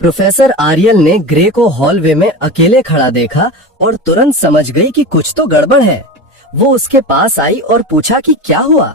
Professor आर्यल ने grey को hallway में अकेले खड़ा देखा और तुरंत समझ गई कि कुछ तो गड़बड़ है। वो उसके पास आई और पूछा कि क्या हुआ।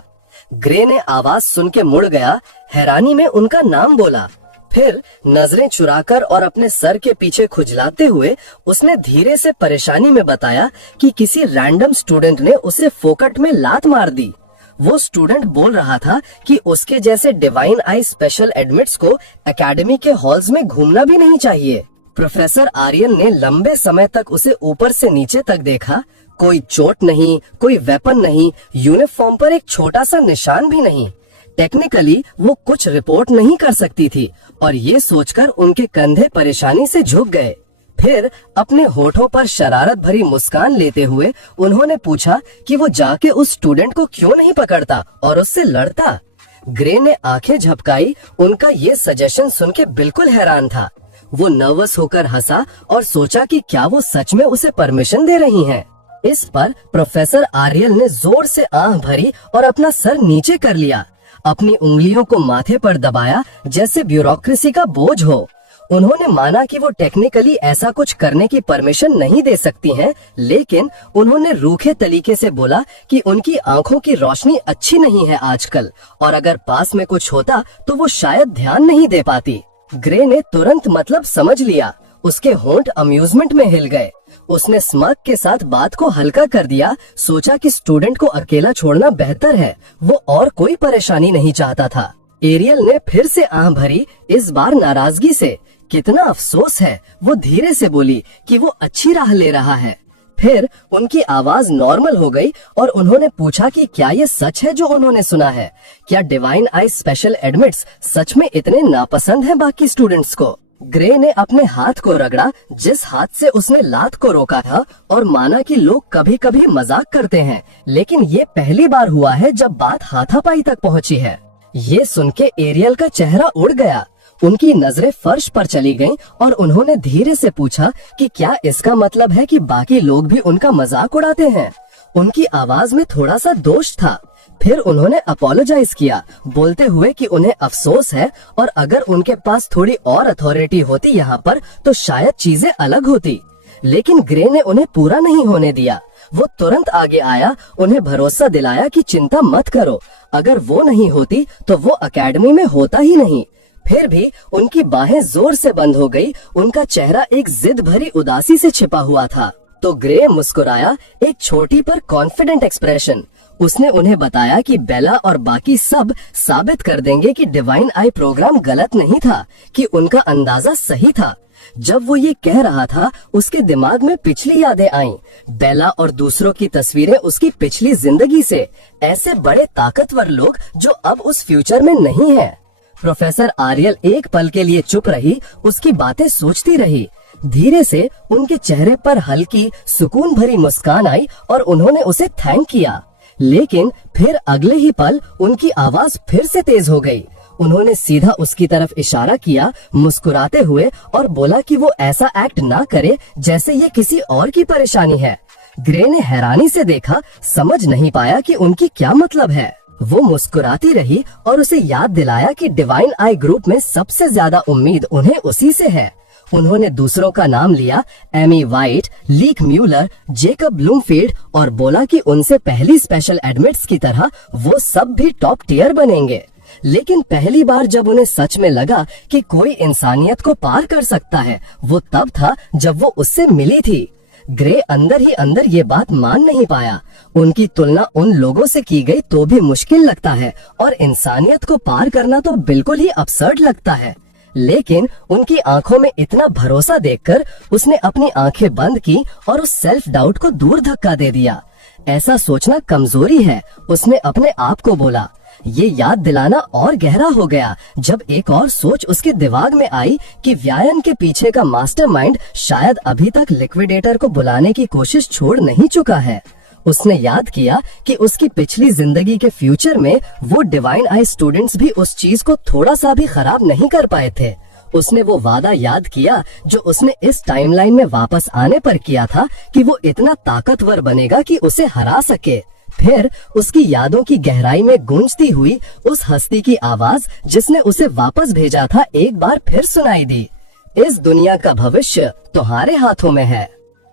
ग्रे ने आवाज सुन के मुड़ गया, हैरानी में उनका नाम बोला। फिर नजरें चुराकर और अपने सर के पीछे खुजलाते हुए उसने धीरे से परेशानी में बताया कि किसी रैंडम स्टूडेंट ने उसे फोकट में लात मार दी। वो स्टूडेंट बोल रहा था कि उसके जैसे डिवाइन आई स्पेशल एडमिट्स को एकेडमी के हॉल्स में घूमना भी नहीं चाहिए। प्रोफेसर आर्यन ने लंबे समय तक उसे ऊपर से नीचे तक देखा। कोई चोट नहीं, कोई वेपन नहीं, यूनिफॉर्म पर एक छोटा सा निशान भी नहीं। टेक्निकली वो कुछ रिपोर्ट नहीं कर सकती थी और ये सोचकर उनके कंधे परेशानी से झुक गए। फिर अपने होठों पर शरारत भरी मुस्कान लेते हुए उन्होंने पूछा कि वो जाके उस स्टूडेंट को क्यों नहीं पकड़ता और उससे लड़ता। ग्रे ने आंखें झपकाई। उनका ये सजेशन सुन के बिल्कुल हैरान था। वो नर्वस होकर हंसा और सोचा कि क्या वो सच में उसे परमिशन दे रही हैं। इस पर प्रोफेसर आर्यल ने जोर से आह भरी और अपना सर नीचे कर लिया। अपनी उंगलियों को माथे पर दबाया जैसे ब्यूरोक्रेसी का बोझ हो। उन्होंने माना कि वो टेक्निकली ऐसा कुछ करने की परमिशन नहीं दे सकती हैं, लेकिन उन्होंने रूखे तरीके से बोला कि उनकी आंखों की रोशनी अच्छी नहीं है आजकल और अगर पास में कुछ होता तो वो शायद ध्यान नहीं दे पाती। ग्रे ने तुरंत मतलब समझ लिया। उसके होंठ अम्यूजमेंट में हिल गए। उसने स्मार्क के साथ बात को हल्का कर दिया। सोचा कि स्टूडेंट को अकेला छोड़ना बेहतर है। वो और कोई परेशानी नहीं चाहता था। एरियल ने फिर से आह भरी, इस बार नाराजगी से। कितना अफसोस है, वो धीरे से बोली कि वो अच्छी राह ले रहा है। फिर उनकी आवाज नॉर्मल हो गई और उन्होंने पूछा कि क्या ये सच है जो उन्होंने सुना है। क्या डिवाइन आई स्पेशल एडमिट्स सच में इतने नापसंद हैं बाकी स्टूडेंट्स को। ग्रे ने अपने हाथ को रगड़ा जिस हाथ से उसने लात को रोका था और माना कि लोग कभी कभी मजाक करते हैं, लेकिन ये पहली बार हुआ है जब बात हाथापाई तक पहुंची है। ये सुन के एरियल का चेहरा उड़ गया। उनकी नजरें फर्श पर चली गईं और उन्होंने धीरे से पूछा कि क्या इसका मतलब है कि बाकी लोग भी उनका मजाक उड़ाते हैं। उनकी आवाज में थोड़ा सा दोष था। फिर उन्होंने अपोलोजाइज किया, बोलते हुए कि उन्हें अफसोस है और अगर उनके पास थोड़ी और अथॉरिटी होती यहाँ पर तो शायद चीजें अलग होती। लेकिन ग्रे ने उन्हें पूरा नहीं होने दिया। वो तुरंत आगे आया, उन्हें भरोसा दिलाया कि चिंता मत करो, अगर वो नहीं होती तो वो एकेडमी में होता ही नहीं। फिर भी उनकी बाहें जोर से बंद हो गई। उनका चेहरा एक जिद भरी उदासी से छिपा हुआ था। तो ग्रे मुस्कुराया, एक छोटी पर कॉन्फिडेंट एक्सप्रेशन। उसने उन्हें बताया कि बेला और बाकी सब साबित कर देंगे कि डिवाइन आई प्रोग्राम गलत नहीं था, कि उनका अंदाजा सही था। जब वो ये कह रहा था उसके दिमाग में पिछली यादें आईं, बेला और दूसरों की तस्वीरें उसकी पिछली जिंदगी से, ऐसे बड़े ताकतवर लोग जो अब उस फ्यूचर में नहीं है। प्रोफेसर आर्यल एक पल के लिए चुप रही, उसकी बातें सोचती रही। धीरे से उनके चेहरे पर हल्की सुकून भरी मुस्कान आई और उन्होंने उसे थैंक किया। लेकिन फिर अगले ही पल उनकी आवाज फिर से तेज हो गई। उन्होंने सीधा उसकी तरफ इशारा किया मुस्कुराते हुए और बोला कि वो ऐसा एक्ट ना करे जैसे ये किसी और की परेशानी है। ग्रे ने हैरानी से देखा, समझ नहीं पाया कि उनकी क्या मतलब है। वो मुस्कुराती रही और उसे याद दिलाया कि डिवाइन आई ग्रुप में सबसे ज्यादा उम्मीद उन्हें उसी से है। उन्होंने दूसरों का नाम लिया, Amy White, Leek Muller, Jacob Bloomfield, और बोला कि उनसे पहली स्पेशल एडमिट्स की तरह वो सब भी टॉप टियर बनेंगे। लेकिन पहली बार जब उन्हें सच में लगा कि कोई इंसानियत को पार कर सकता है, वो तब था जब वो उससे मिली थी। ग्रे अंदर ही अंदर ये बात मान नहीं पाया। उनकी तुलना उन लोगों से की गई तो भी मुश्किल लगता है और इंसानियत को पार करना तो बिल्कुल ही अब्सर्ड लगता है। लेकिन उनकी आंखों में इतना भरोसा देखकर उसने अपनी आंखें बंद की और उस सेल्फ डाउट को दूर धक्का दे दिया। ऐसा सोचना कमजोरी है, उसने अपने आप को बोला। ये याद दिलाना और गहरा हो गया जब एक और सोच उसके दिमाग में आई कि व्यायन के पीछे का मास्टरमाइंड शायद अभी तक लिक्विडेटर को बुलाने की कोशिश छोड़ नहीं चुका है। उसने याद किया कि उसकी पिछली जिंदगी के फ्यूचर में वो डिवाइन आई स्टूडेंट्स भी उस चीज को थोड़ा सा भी खराब नहीं कर पाए थे। उसने वो वादा याद किया जो उसने इस टाइमलाइन में वापस आने पर किया था कि वो इतना ताकतवर बनेगा कि उसे हरा सके। फिर उसकी यादों की गहराई में गूंजती हुई उस हस्ती की आवाज जिसने उसे वापस भेजा था एक बार फिर सुनाई दी। इस दुनिया का भविष्य तुम्हारे हाथों में है।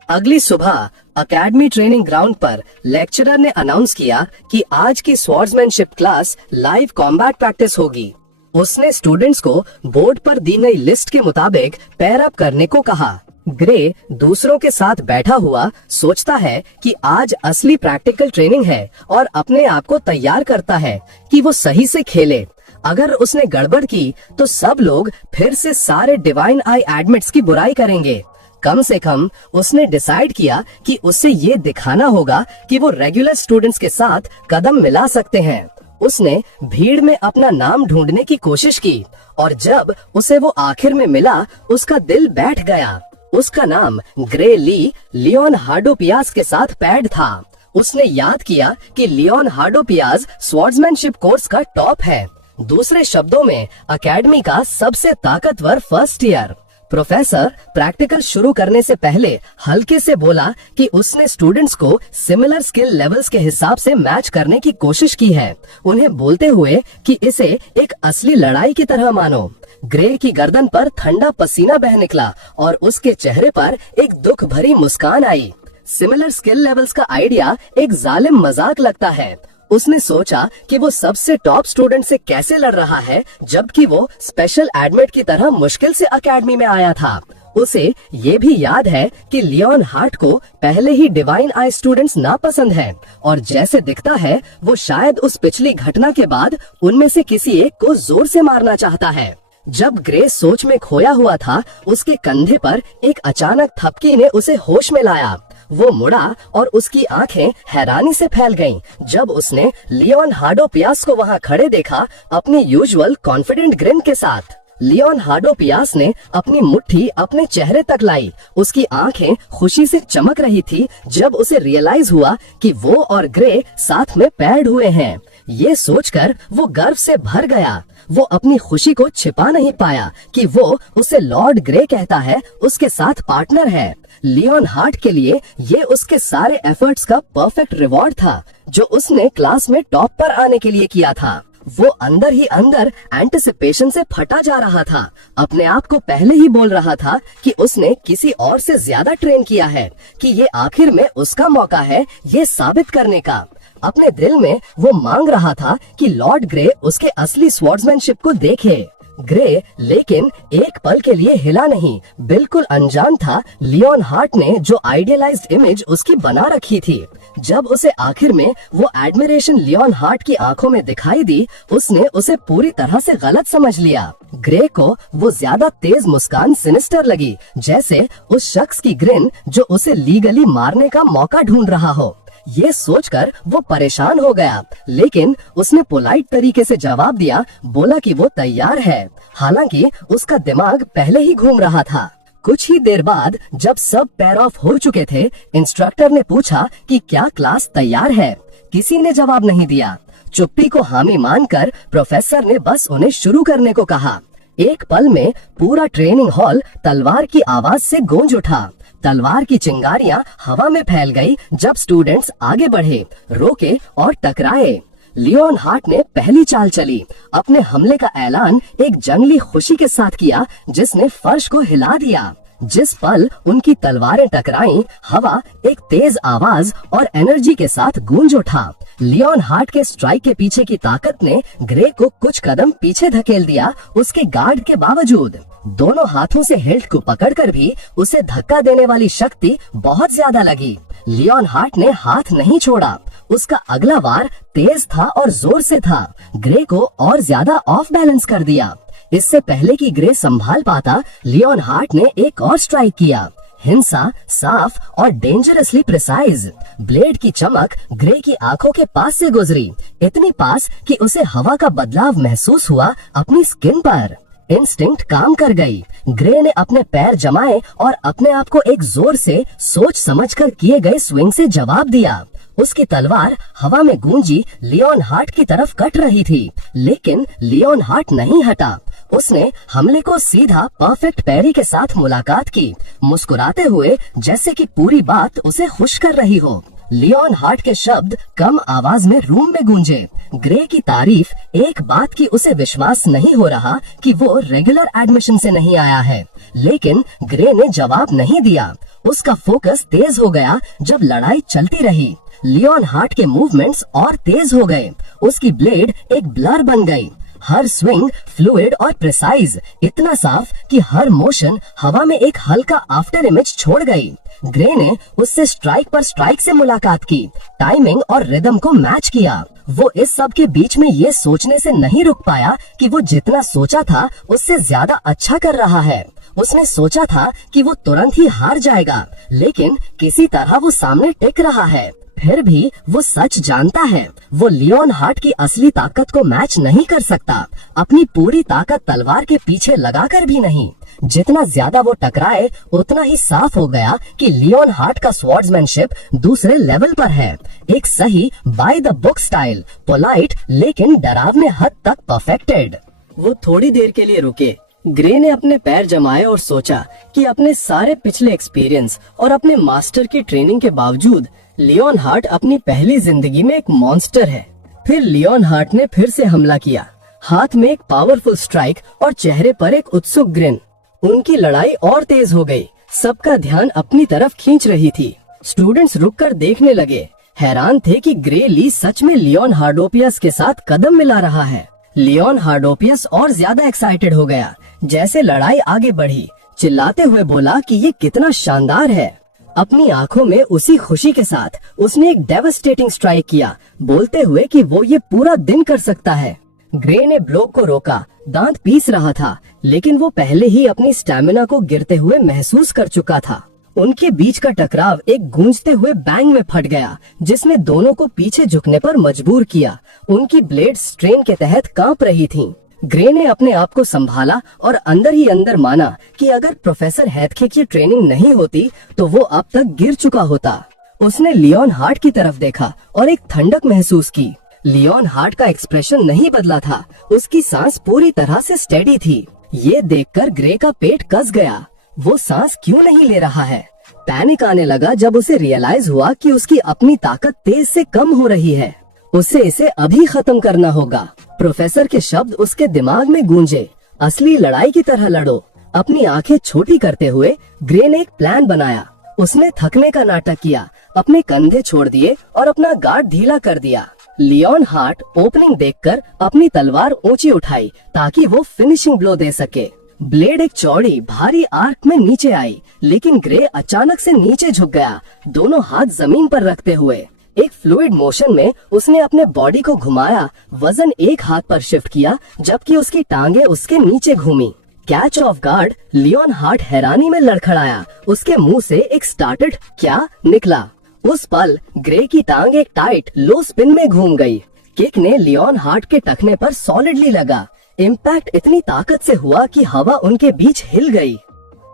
अगली सुबह अकेडमी ट्रेनिंग ग्राउंड पर लेक्चरर ने अनाउंस किया कि आज की स्वॉर्ड्समैनशिप क्लास लाइव कॉम्बैट प्रैक्टिस होगी। उसने स्टूडेंट्स को बोर्ड पर दी गई लिस्ट के मुताबिक पैर अप करने को कहा। ग्रे दूसरों के साथ बैठा हुआ सोचता है कि आज असली प्रैक्टिकल ट्रेनिंग है और अपने आप को तैयार करता है कि वो सही से खेले। अगर उसने गड़बड़ की तो सब लोग फिर से सारे डिवाइन आई एडमिट्स की बुराई करेंगे। कम से कम उसने डिसाइड किया कि उसे ये दिखाना होगा कि वो रेगुलर स्टूडेंट्स के साथ कदम मिला सकते हैं। उसने भीड़ में अपना नाम ढूंढने की कोशिश की और जब उसे वो आखिर में मिला, उसका दिल बैठ गया। उसका नाम ग्रे ली लियोन हार्डोपियास के साथ पैड था। उसने याद किया कि लियोन हार्डोपियास स्वॉर्ड्समैनशिप कोर्स का टॉप है, दूसरे शब्दों में एकेडमी का सबसे ताकतवर फर्स्ट ईयर। प्रोफेसर प्रैक्टिकल शुरू करने से पहले हल्के से बोला कि उसने स्टूडेंट्स को सिमिलर स्किल लेवल्स के हिसाब से मैच करने की कोशिश की है, उन्हें बोलते हुए कि इसे एक असली लड़ाई की तरह मानो। ग्रे की गर्दन पर ठंडा पसीना बह निकला और उसके चेहरे पर एक दुख भरी मुस्कान आई। सिमिलर स्किल लेवल्स का आइडिया एक जालिम मजाक लगता है। उसने सोचा कि वो सबसे टॉप स्टूडेंट से कैसे लड़ रहा है, जबकि वो स्पेशल एडमिट की तरह मुश्किल से एकेडमी में आया था। उसे ये भी याद है कि लियोन हार्ट को पहले ही डिवाइन आई स्टूडेंट्स नापसंद हैं और जैसे दिखता है वो शायद उस पिछली घटना के बाद उनमें से किसी एक को जोर से मारना चाहता है। जब ग्रे सोच में खोया हुआ था, उसके कंधे पर एक अचानक थपकी ने उसे होश में लाया। वो मुड़ा और उसकी आंखें हैरानी से फैल गईं जब उसने लियोन हार्डोपियास को वहां खड़े देखा, अपनी यूजुअल कॉन्फिडेंट ग्रिन के साथ। लियोन हार्डोपियास ने अपनी मुट्ठी अपने चेहरे तक लाई। उसकी आंखें खुशी से चमक रही थी जब उसे रियलाइज हुआ कि वो और ग्रे साथ में पैड हुए हैं। ये सोचकर वो गर्व से भर गया। वो अपनी खुशी को छिपा नहीं पाया कि वो उसे लॉर्ड ग्रे कहता है, उसके साथ पार्टनर है। लियोन हार्ट के लिए ये उसके सारे एफर्ट्स का परफेक्ट रिवॉर्ड था जो उसने क्लास में टॉप पर आने के लिए किया था। वो अंदर ही अंदर एंटिसिपेशन से फटा जा रहा था। अपने आप को पहले ही बोल रहा था कि उसने किसी और से ज्यादा ट्रेन किया है, कि ये आखिर में उसका मौका है ये साबित करने का। अपने दिल में वो मांग रहा था कि लॉर्ड ग्रे उसके असली स्वॉर्ड्समैनशिप को देखे। ग्रे लेकिन एक पल के लिए हिला नहीं, बिल्कुल अनजान था लियोन हार्ट ने जो आइडियलाइज्ड इमेज उसकी बना रखी थी। जब उसे आखिर में वो एडमिरेशन लियोन हार्ट की आंखों में दिखाई दी, उसने उसे पूरी तरह से गलत समझ लिया। ग्रे को वो ज्यादा तेज मुस्कान सिनिस्टर लगी, जैसे उस शख्स की ग्रिन जो उसे लीगली मारने का मौका ढूंढ रहा हो। ये सोचकर वो परेशान हो गया, लेकिन उसने पोलाइट तरीके से जवाब दिया, बोला कि वो तैयार है। हालांकि उसका दिमाग पहले ही घूम रहा था। कुछ ही देर बाद जब सब पैर ऑफ हो चुके थे, इंस्ट्रक्टर ने पूछा कि क्या क्लास तैयार है। किसी ने जवाब नहीं दिया। चुप्पी को हामी मानकर प्रोफेसर ने बस उन्हें शुरू करने को कहा। एक पल में पूरा ट्रेनिंग हॉल तलवार की आवाज से गूंज उठा। तलवार की चिंगारियां हवा में फैल गई जब स्टूडेंट्स आगे बढ़े, रोके और टकराए। लियोन हार्ट ने पहली चाल चली। अपने हमले का ऐलान एक जंगली खुशी के साथ किया जिसने फर्श को हिला दिया। जिस पल उनकी तलवारें टकराईं, हवा एक तेज आवाज और एनर्जी के साथ गूंज उठा। लियोन हार्ट के स्ट्राइक के पीछे की ताकत ने ग्रे को कुछ कदम पीछे धकेल दिया, उसके गार्ड के बावजूद। दोनों हाथों से हिल्ट को पकड़कर भी उसे धक्का देने वाली शक्ति बहुत ज्यादा लगी। लियोन हार्ट ने हाथ नहीं छोड़ा। उसका अगला वार तेज था और जोर से था। ग्रे को और ज्यादा ऑफ बैलेंस कर दिया। इससे पहले कि ग्रे संभाल पाता, लियोन हार्ट ने एक और स्ट्राइक किया। हिंसा, साफ और डेंजरसली प्रिसाइज। ब्लेड की चमक ग्रे की आंखों के पास से गुजरी, इतनी पास कि उसे हवा का बदलाव महसूस हुआ अपनी स्किन पर। इंस्टिंक्ट काम कर गई। ग्रे ने अपने पैर जमाए और अपने आप को एक जोर से सोच समझकर किए गए स्विंग से जवाब दिया। उसकी तलवार हवा में गूंजी लियोन हार्ट की तरफ कट रही थी, लेकिन लियोन हार्ट नहीं हटा। उसने हमले को सीधा परफेक्ट पैरी के साथ मुलाकात की, मुस्कुराते हुए जैसे कि पूरी बात उसे खुश कर रही हो। लियोन हार्ट के शब्द कम आवाज में रूम में गूंजे। ग्रे की तारीफ एक बात की उसे विश्वास नहीं हो रहा कि वो रेगुलर एडमिशन से नहीं आया है, लेकिन ग्रे ने जवाब नहीं दिया। उसका फोकस तेज हो गया जब लड़ाई चलती रही। लियोन हार्ट के मूवमेंट्स और तेज हो गए। उसकी ब्लेड एक ब्लर बन गई। हर स्विंग फ्लूइड और प्रिसाइज, इतना साफ कि हर मोशन हवा में एक हल्का आफ्टर इमेज छोड़ गई। ग्रे ने उससे स्ट्राइक पर स्ट्राइक से मुलाकात की, टाइमिंग और रिदम को मैच किया। वो इस सब के बीच में ये सोचने से नहीं रुक पाया कि वो जितना सोचा था उससे ज्यादा अच्छा कर रहा है। उसने सोचा था कि वो तुरंत ही हार जाएगा, लेकिन किसी तरह वो सामने टिक रहा है। फिर भी वो सच जानता है, वो लियोन हार्ट की असली ताकत को मैच नहीं कर सकता, अपनी पूरी ताकत तलवार के पीछे लगाकर भी नहीं। जितना ज्यादा वो टकराए उतना ही साफ हो गया कि लियोन हार्ट का स्वॉर्ड्समैनशिप दूसरे लेवल पर है। एक सही by the book style, polite लेकिन डरावने हद तक परफेक्टेड। वो थोड़ी देर के लिए रुके। ग्रे ने अपने पैर जमाए और सोचा कि अपने सारे पिछले एक्सपीरियंस और अपने मास्टर की ट्रेनिंग के बावजूद लियोन हार्ट अपनी पहली जिंदगी में एक मॉन्स्टर है। फिर लियोन हार्ट ने फिर से हमला किया, हाथ में एक पावरफुल स्ट्राइक और चेहरे पर एक उत्सुक ग्रिन। उनकी लड़ाई और तेज हो गई। सबका ध्यान अपनी तरफ खींच रही थी। स्टूडेंट्स रुककर देखने लगे, हैरान थे कि ग्रे ली सच में लियोन हार्डोपियस के साथ कदम मिला रहा है। लियोन हार्डोपियस और ज्यादा एक्साइटेड हो गया। जैसे लड़ाई आगे बढ़ी, चिल्लाते हुए बोला कि ये कितना शानदार है। अपनी आंखों में उसी खुशी के साथ उसने एक डेवास्टेटिंग स्ट्राइक किया, बोलते हुए कि वो ये पूरा दिन कर सकता है। ग्रे ने ब्लो को रोका, दांत पीस रहा था, लेकिन वो पहले ही अपनी स्टैमिना को गिरते हुए महसूस कर चुका था। उनके बीच का टकराव एक गूंजते हुए बैंग में फट गया, जिसने दोनों को पीछे झुकने पर मजबूर किया। उनकी ब्लेड स्ट्रेन के तहत कांप रही थीं। ग्रे ने अपने आप को संभाला और अंदर ही अंदर माना कि अगर प्रोफेसर हैथके की ट्रेनिंग नहीं होती तो वो अब तक गिर चुका होता। उसने लियोन हार्ट की तरफ देखा और एक ठंडक महसूस की। लियोन हार्ट का एक्सप्रेशन नहीं बदला था, उसकी सांस पूरी तरह से स्टेडी थी। ये देखकर ग्रे का पेट कस गया। वो सांस क्यों नहीं ले रहा है? पैनिक आने लगा जब उसे रियलाइज हुआ कि उसकी अपनी ताकत तेज से कम हो रही है। उसे इसे अभी खत्म करना होगा। प्रोफेसर के शब्द उसके दिमाग में गूंजे, असली लड़ाई की तरह लड़ो। अपनी आंखें छोटी करते हुए ग्रे ने एक प्लान बनाया। उसने थकने का नाटक किया, अपने कंधे छोड़ दिए और अपना गार्ड ढीला कर दिया। लियोन हार्ट ओपनिंग देखकर अपनी तलवार ऊंची उठाई ताकि वो फिनिशिंग ब्लो दे सके। ब्लेड एक चौड़ी भारी आर्क में नीचे आई, लेकिन ग्रे अचानक से नीचे झुक गया, दोनों हाथ जमीन पर रखते हुए। एक फ्लूइड मोशन में उसने अपने बॉडी को घुमाया, वजन एक हाथ पर शिफ्ट किया, जबकि उसकी टांगे उसके नीचे घूमी। Catch off guard, Leon Hart हैरानी में लड़खड़ाया। उसके मुंह से एक स्टार्टेड क्या निकला। उस पल ग्रे की टांग एक टाइट लो स्पिन में घूम गई। किक ने लियोन हार्ट के टखने पर सॉलिडली लगा। इम्पैक्ट इतनी ताकत से हुआ कि हवा उनके बीच हिल गई।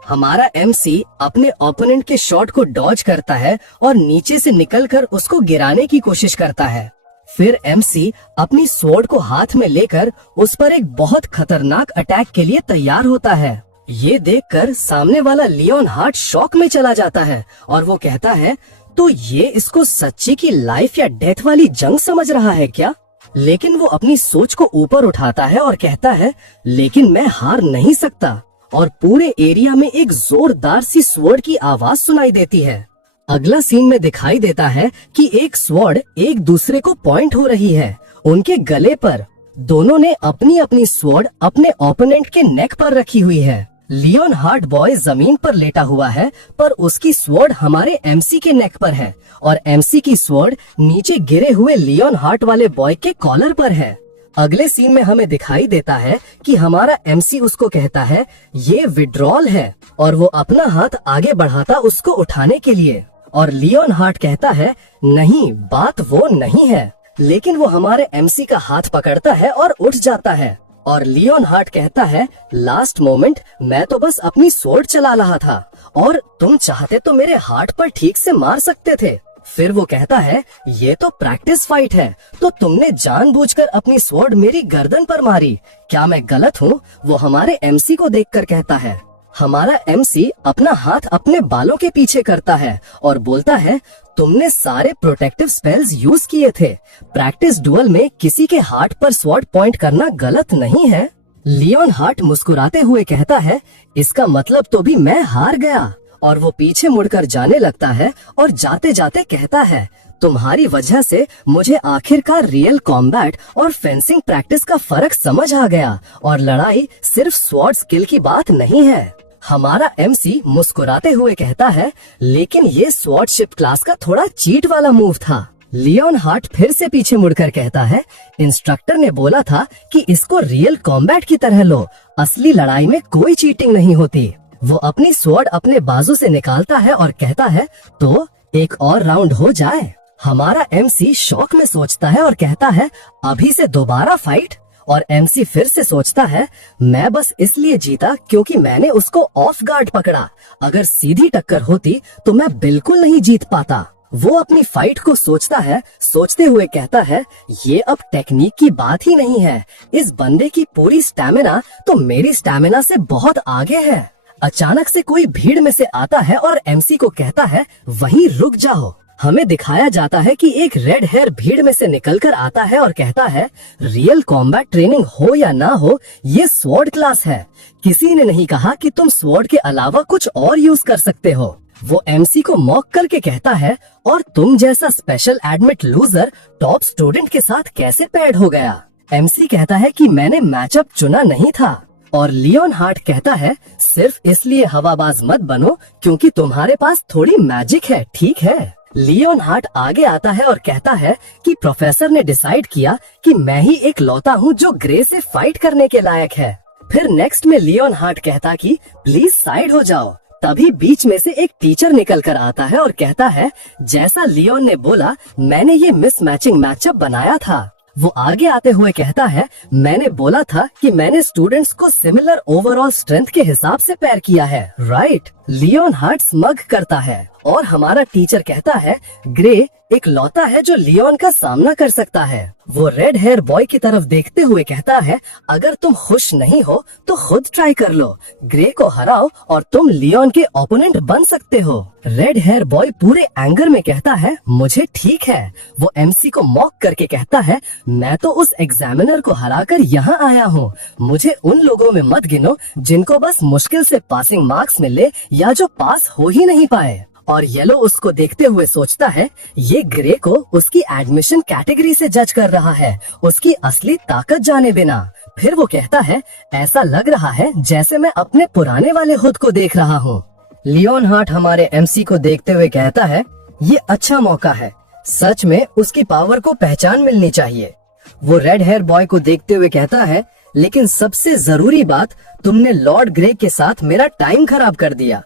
हमारा एमसी अपने ओपोनेंट के शॉट को डॉज करता है और नीचे से निकलकर उसको गिराने की कोशिश करता है। फिर एमसी अपनी स्वॉर्ड को हाथ में लेकर उस पर एक बहुत खतरनाक अटैक के लिए तैयार होता है। ये देखकर सामने वाला लियोन हार्ट शॉक में चला जाता है और वो कहता है, तो ये इसको सच्ची की लाइफ या डेथ वाली जंग समझ रहा है क्या? लेकिन वो अपनी सोच को ऊपर उठाता है और कहता है, लेकिन मैं हार नहीं सकता। और पूरे एरिया में एक जोरदार सी स्वॉर्ड की आवाज सुनाई देती है। अगला सीन में दिखाई देता है कि एक स्वॉर्ड एक दूसरे को पॉइंट हो रही है उनके गले पर। दोनों ने अपनी अपनी स्वॉर्ड अपने ओपोनेंट के नेक पर रखी हुई है। लियोन हार्ट बॉय जमीन पर लेटा हुआ है, पर उसकी स्वॉर्ड हमारे एमसी के नेक पर है और एमसी की स्वॉर्ड नीचे गिरे हुए लियोन हार्ट वाले बॉय के कॉलर पर है। अगले सीन में हमें दिखाई देता है कि हमारा एमसी उसको कहता है ये विड्रॉल है, और वो अपना हाथ आगे बढ़ाता उसको उठाने के लिए। और लियोन हार्ट कहता है नहीं, बात वो नहीं है। लेकिन वो हमारे एमसी का हाथ पकड़ता है और उठ जाता है। और लियोन हार्ट कहता है लास्ट मोमेंट मैं तो बस अपनी स्वॉर्ड चला रहा था और तुम चाहते तो मेरे हार्ट पर ठीक से मार सकते थे। फिर वो कहता है ये तो प्रैक्टिस फाइट है, तो तुमने जानबूझकर अपनी स्वॉर्ड मेरी गर्दन पर मारी, क्या मैं गलत हूँ? वो हमारे एमसी को देखकर कहता है हमारा एमसी अपना हाथ अपने बालों के पीछे करता है और बोलता है, तुमने सारे प्रोटेक्टिव स्पेल्स यूज किए थे। प्रैक्टिस डुअल में किसी के हार्ट पर स्वॉर्ड पॉइंट करना गलत नहीं है। लियोन हार्ट मुस्कुराते हुए कहता है, इसका मतलब तो भी मैं हार गया। और वो पीछे मुड़कर जाने लगता है और जाते जाते कहता है, तुम्हारी वजह से मुझे आखिरकार रियल कॉम्बैट और फेंसिंग प्रैक्टिस का फर्क समझ आ गया और लड़ाई सिर्फ स्वॉर्ड स्किल की बात नहीं है। हमारा एमसी मुस्कुराते हुए कहता है, लेकिन ये स्वॉर्डशिप क्लास का थोड़ा चीट वाला मूव था। लियोन हार्ट फिर से पीछे मुड़कर कहता है, इंस्ट्रक्टर ने बोला था कि इसको रियल कॉम्बैट की तरह लो, असली लड़ाई में कोई चीटिंग नहीं होती। वो अपनी स्वॉर्ड अपने बाजू से निकालता है और कहता है, तो एक और राउंड हो जाए। हमारा एमसी शौक में सोचता है और कहता है, अभी से दोबारा फाइट। और एमसी फिर से सोचता है, मैं बस इसलिए जीता क्योंकि मैंने उसको ऑफ गार्ड पकड़ा। अगर सीधी टक्कर होती तो मैं बिल्कुल नहीं जीत पाता। वो अपनी फाइट को सोचता है, सोचते हुए कहता है, ये अब टेक्निक की बात ही नहीं है, इस बंदे की पूरी स्टैमिना तो मेरी स्टैमिना से बहुत आगे है। अचानक से कोई भीड़ में से आता है और एमसी को कहता है, वहीं रुक जाओ। हमें दिखाया जाता है कि एक रेड हेयर भीड़ में से निकलकर आता है और कहता है, रियल कॉम्बैट ट्रेनिंग हो या ना हो, ये स्वॉर्ड क्लास है। किसी ने नहीं कहा कि तुम स्वॉर्ड के अलावा कुछ और यूज कर सकते हो। वो एमसी को मॉक करके कहता है, और तुम जैसा special admit loser top student के साथ कैसे पैड हो गया। एमसी कहता है कि मैंने मैचअप चुना नहीं था। और लियोन हार्ट कहता है, सिर्फ इसलिए हवाबाज मत बनो क्योंकि तुम्हारे पास थोड़ी मैजिक है, ठीक है। लियोन हार्ट आगे आता है और कहता है कि प्रोफेसर ने डिसाइड किया कि मैं ही एक लौता हूँ जो ग्रे से फाइट करने के लायक है। फिर नेक्स्ट में लियोन हार्ट कहता कि प्लीज साइड हो जाओ। तभी बीच में से एक टीचर निकल कर आता है और कहता है, जैसा लियोन ने बोला, मैंने ये मिस मैचिंग मैचअप बनाया था। वो आगे आते हुए कहता है, मैंने बोला था कि मैंने स्टूडेंट्स को सिमिलर ओवरऑल स्ट्रेंथ के हिसाब से पेयर किया है, राइट। लियोन हार्ट स्मग करता है और हमारा टीचर कहता है, ग्रे एक लौता है जो लियोन का सामना कर सकता है। वो रेड हेयर बॉय की तरफ देखते हुए कहता है, अगर तुम खुश नहीं हो तो खुद ट्राई कर लो, ग्रे को हराओ और तुम लियोन के ओपोनेंट बन सकते हो। रेड हेयर बॉय पूरे एंगर में कहता है, मुझे ठीक है। वो एमसी को मॉक करके कहता है, मैं तो उस एग्जामिनर को हराकर यहाँ आया हूँ, मुझे उन लोगों में मत गिनो जिनको बस मुश्किल से पासिंग मार्क्स मिले या जो पास हो ही नहीं पाए। और येलो उसको देखते हुए सोचता है, ये ग्रे को उसकी एडमिशन कैटेगरी से जज कर रहा है, उसकी असली ताकत जाने बिना। फिर वो कहता है, ऐसा लग रहा है जैसे मैं अपने पुराने वाले खुद को देख रहा हूँ। लियोन हार्ट हमारे एमसी को देखते हुए कहता है, ये अच्छा मौका है, सच में उसकी पावर को पहचान मिलनी चाहिए। वो रेड हेयर बॉय को देखते हुए कहता है, लेकिन सबसे जरूरी बात, तुमने लॉर्ड ग्रे के साथ मेरा टाइम खराब कर दिया।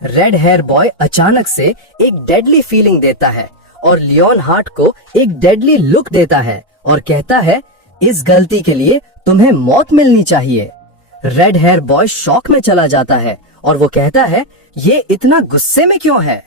रेड हेयर बॉय अचानक से एक डेडली फीलिंग देता है और लियोन हार्ट को एक डेडली लुक देता है और कहता है, इस गलती के लिए तुम्हें मौत मिलनी चाहिए। रेड हेयर बॉय शॉक में चला जाता है और वो कहता है, ये इतना गुस्से में क्यों है।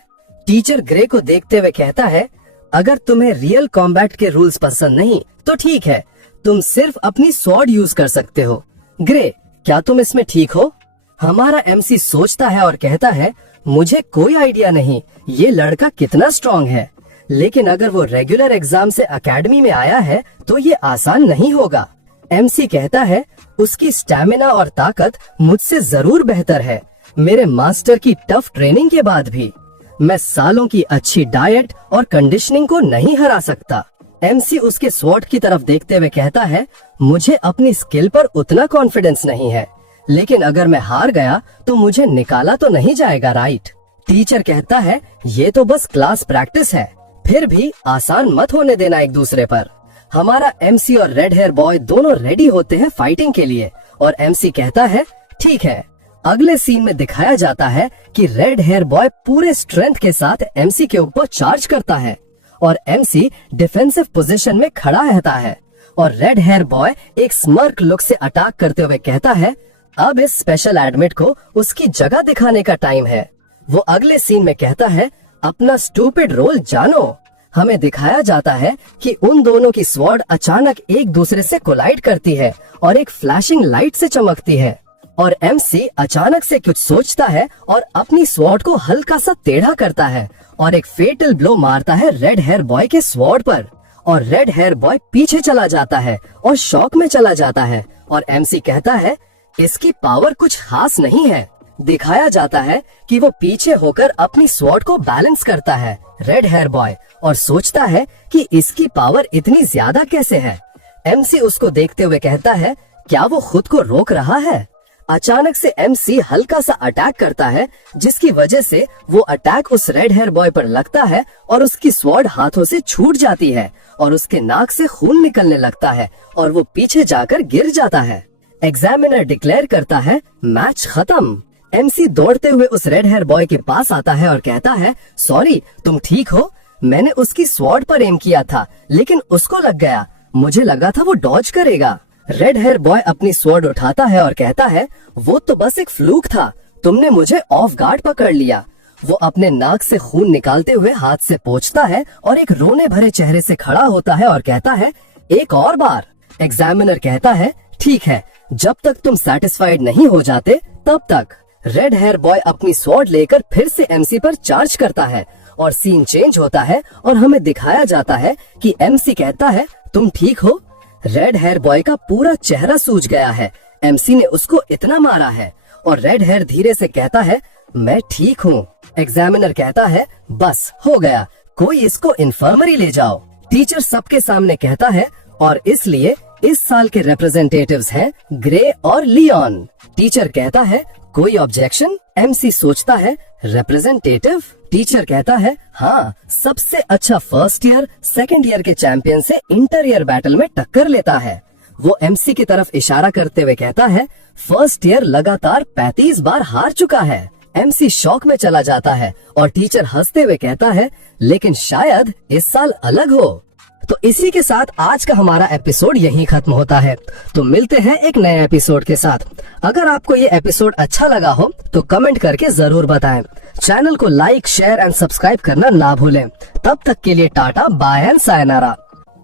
टीचर ग्रे को देखते हुए कहता है, अगर तुम्हें रियल कॉम्बैट के रूल्स पसंद नहीं तो ठीक है, तुम सिर्फ अपनी स्वॉर्ड यूज कर सकते हो। ग्रे, क्या तुम इसमें ठीक हो। हमारा एमसी सोचता है और कहता है, मुझे कोई आइडिया नहीं ये लड़का कितना स्ट्रांग है, लेकिन अगर वो रेगुलर एग्जाम से एकेडमी में आया है तो ये आसान नहीं होगा। एमसी कहता है, उसकी स्टैमिना और ताकत मुझसे जरूर बेहतर है, मेरे मास्टर की टफ ट्रेनिंग के बाद भी। मैं सालों की अच्छी डाइट और कंडीशनिंग को नहीं हरा सकता। एमसी उसके स्वॉर्ड की तरफ देखते हुए कहता है, मुझे अपनी स्किल पर उतना कॉन्फिडेंस नहीं है, लेकिन अगर मैं हार गया तो मुझे निकाला तो नहीं जाएगा, राइट। टीचर कहता है, ये तो बस क्लास प्रैक्टिस है, फिर भी आसान मत होने देना एक दूसरे पर। हमारा एमसी और रेड हेयर बॉय दोनों रेडी होते हैं फाइटिंग के लिए और एमसी कहता है, ठीक है। अगले सीन में दिखाया जाता है कि रेड हेयर बॉय पूरे स्ट्रेंथ के साथ एमसी के ऊपर चार्ज करता है और एमसी डिफेंसिव पोजीशन में खड़ा रहता है और रेड हेयर बॉय एक स्मर्क लुक से अटैक करते हुए कहता है, अब इस स्पेशल एडमिट को उसकी जगह दिखाने का टाइम है। वो अगले सीन में कहता है, अपना स्टूपिड रोल जानो। हमें दिखाया जाता है कि उन दोनों की स्वॉर्ड अचानक एक दूसरे से कोलाइड करती है और एक फ्लैशिंग लाइट से चमकती है और एमसी अचानक से कुछ सोचता है और अपनी स्वॉर्ड को हल्का सा टेढ़ा करता है और एक फेटल ब्लो मारता है रेड हेयर बॉय के स्वॉर्ड पर। और रेड हेयर बॉय पीछे चला जाता है और शॉक में चला जाता है। और एमसी कहता है इसकी पावर कुछ खास नहीं है। दिखाया जाता है कि वो पीछे होकर अपनी स्वॉर्ड को बैलेंस करता है रेड हेयर बॉय और सोचता है कि इसकी पावर इतनी ज्यादा कैसे है। एमसी उसको देखते हुए कहता है क्या वो खुद को रोक रहा है। अचानक से एमसी हल्का सा अटैक करता है जिसकी वजह से वो अटैक उस रेड हेयर बॉय पर लगता है और उसकी स्वॉर्ड हाथों से छूट जाती है और उसके नाक से खून निकलने लगता है और वो पीछे जाकर गिर जाता है। एग्जामिनर डिक्लेयर करता है मैच खत्म। एमसी दौड़ते हुए उस रेड हेयर बॉय के पास आता है और कहता है सॉरी तुम ठीक हो? मैंने उसकी स्वॉर्ड पर एम किया था लेकिन उसको लग गया, मुझे लगा था वो डॉज करेगा। रेड हेयर बॉय अपनी स्वॉर्ड उठाता है और कहता है वो तो बस एक फ्लूक था, तुमने मुझे ऑफ गार्ड पकड़ लिया। वो अपने नाक से खून निकालते हुए हाथ से पोंछता है और एक रोने भरे चेहरे से खड़ा होता है और कहता है एक और बार। एग्जामिनर कहता है ठीक है, जब तक तुम सेटिस्फाइड नहीं हो जाते तब तक। रेड हेयर बॉय अपनी स्वॉर्ड लेकर फिर से एमसी पर चार्ज करता है और सीन चेंज होता है और हमें दिखाया जाता है कि एमसी कहता है तुम ठीक हो? रेड हेयर बॉय का पूरा चेहरा सूज गया है, एमसी ने उसको इतना मारा है। और रेड हेयर धीरे से कहता है मैं ठीक हूँ। एग्जामिनर कहता है बस हो गया, कोई इसको इन्फर्मरी ले जाओ। टीचर सबके सामने कहता है और इसलिए इस साल के रिप्रेजेंटेटिव्स हैं ग्रे और लियोन। टीचर कहता है कोई ऑब्जेक्शन? एमसी सोचता है रिप्रेजेंटेटिव? टीचर कहता है हाँ, सबसे अच्छा फर्स्ट ईयर सेकंड ईयर के चैंपियन से इंटर ईयर बैटल में टक्कर लेता है। वो एमसी की तरफ इशारा करते हुए कहता है फर्स्ट ईयर लगातार 35 बार हार चुका है। एमसी शॉक में चला जाता है और टीचर हंसते हुए कहता है लेकिन शायद इस साल अलग हो। तो इसी के साथ आज का हमारा एपिसोड यहीं खत्म होता है। तो मिलते हैं एक नए एपिसोड के साथ। अगर आपको ये एपिसोड अच्छा लगा हो तो कमेंट करके जरूर बताएं। चैनल को लाइक शेयर एंड सब्सक्राइब करना ना भूलें। तब तक के लिए टाटा बाय एंड सायनारा।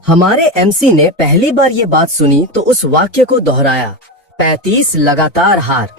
हमारे एमसी ने पहली बार ये बात सुनी तो उस वाक्य को दोहराया 35 लगातार हार।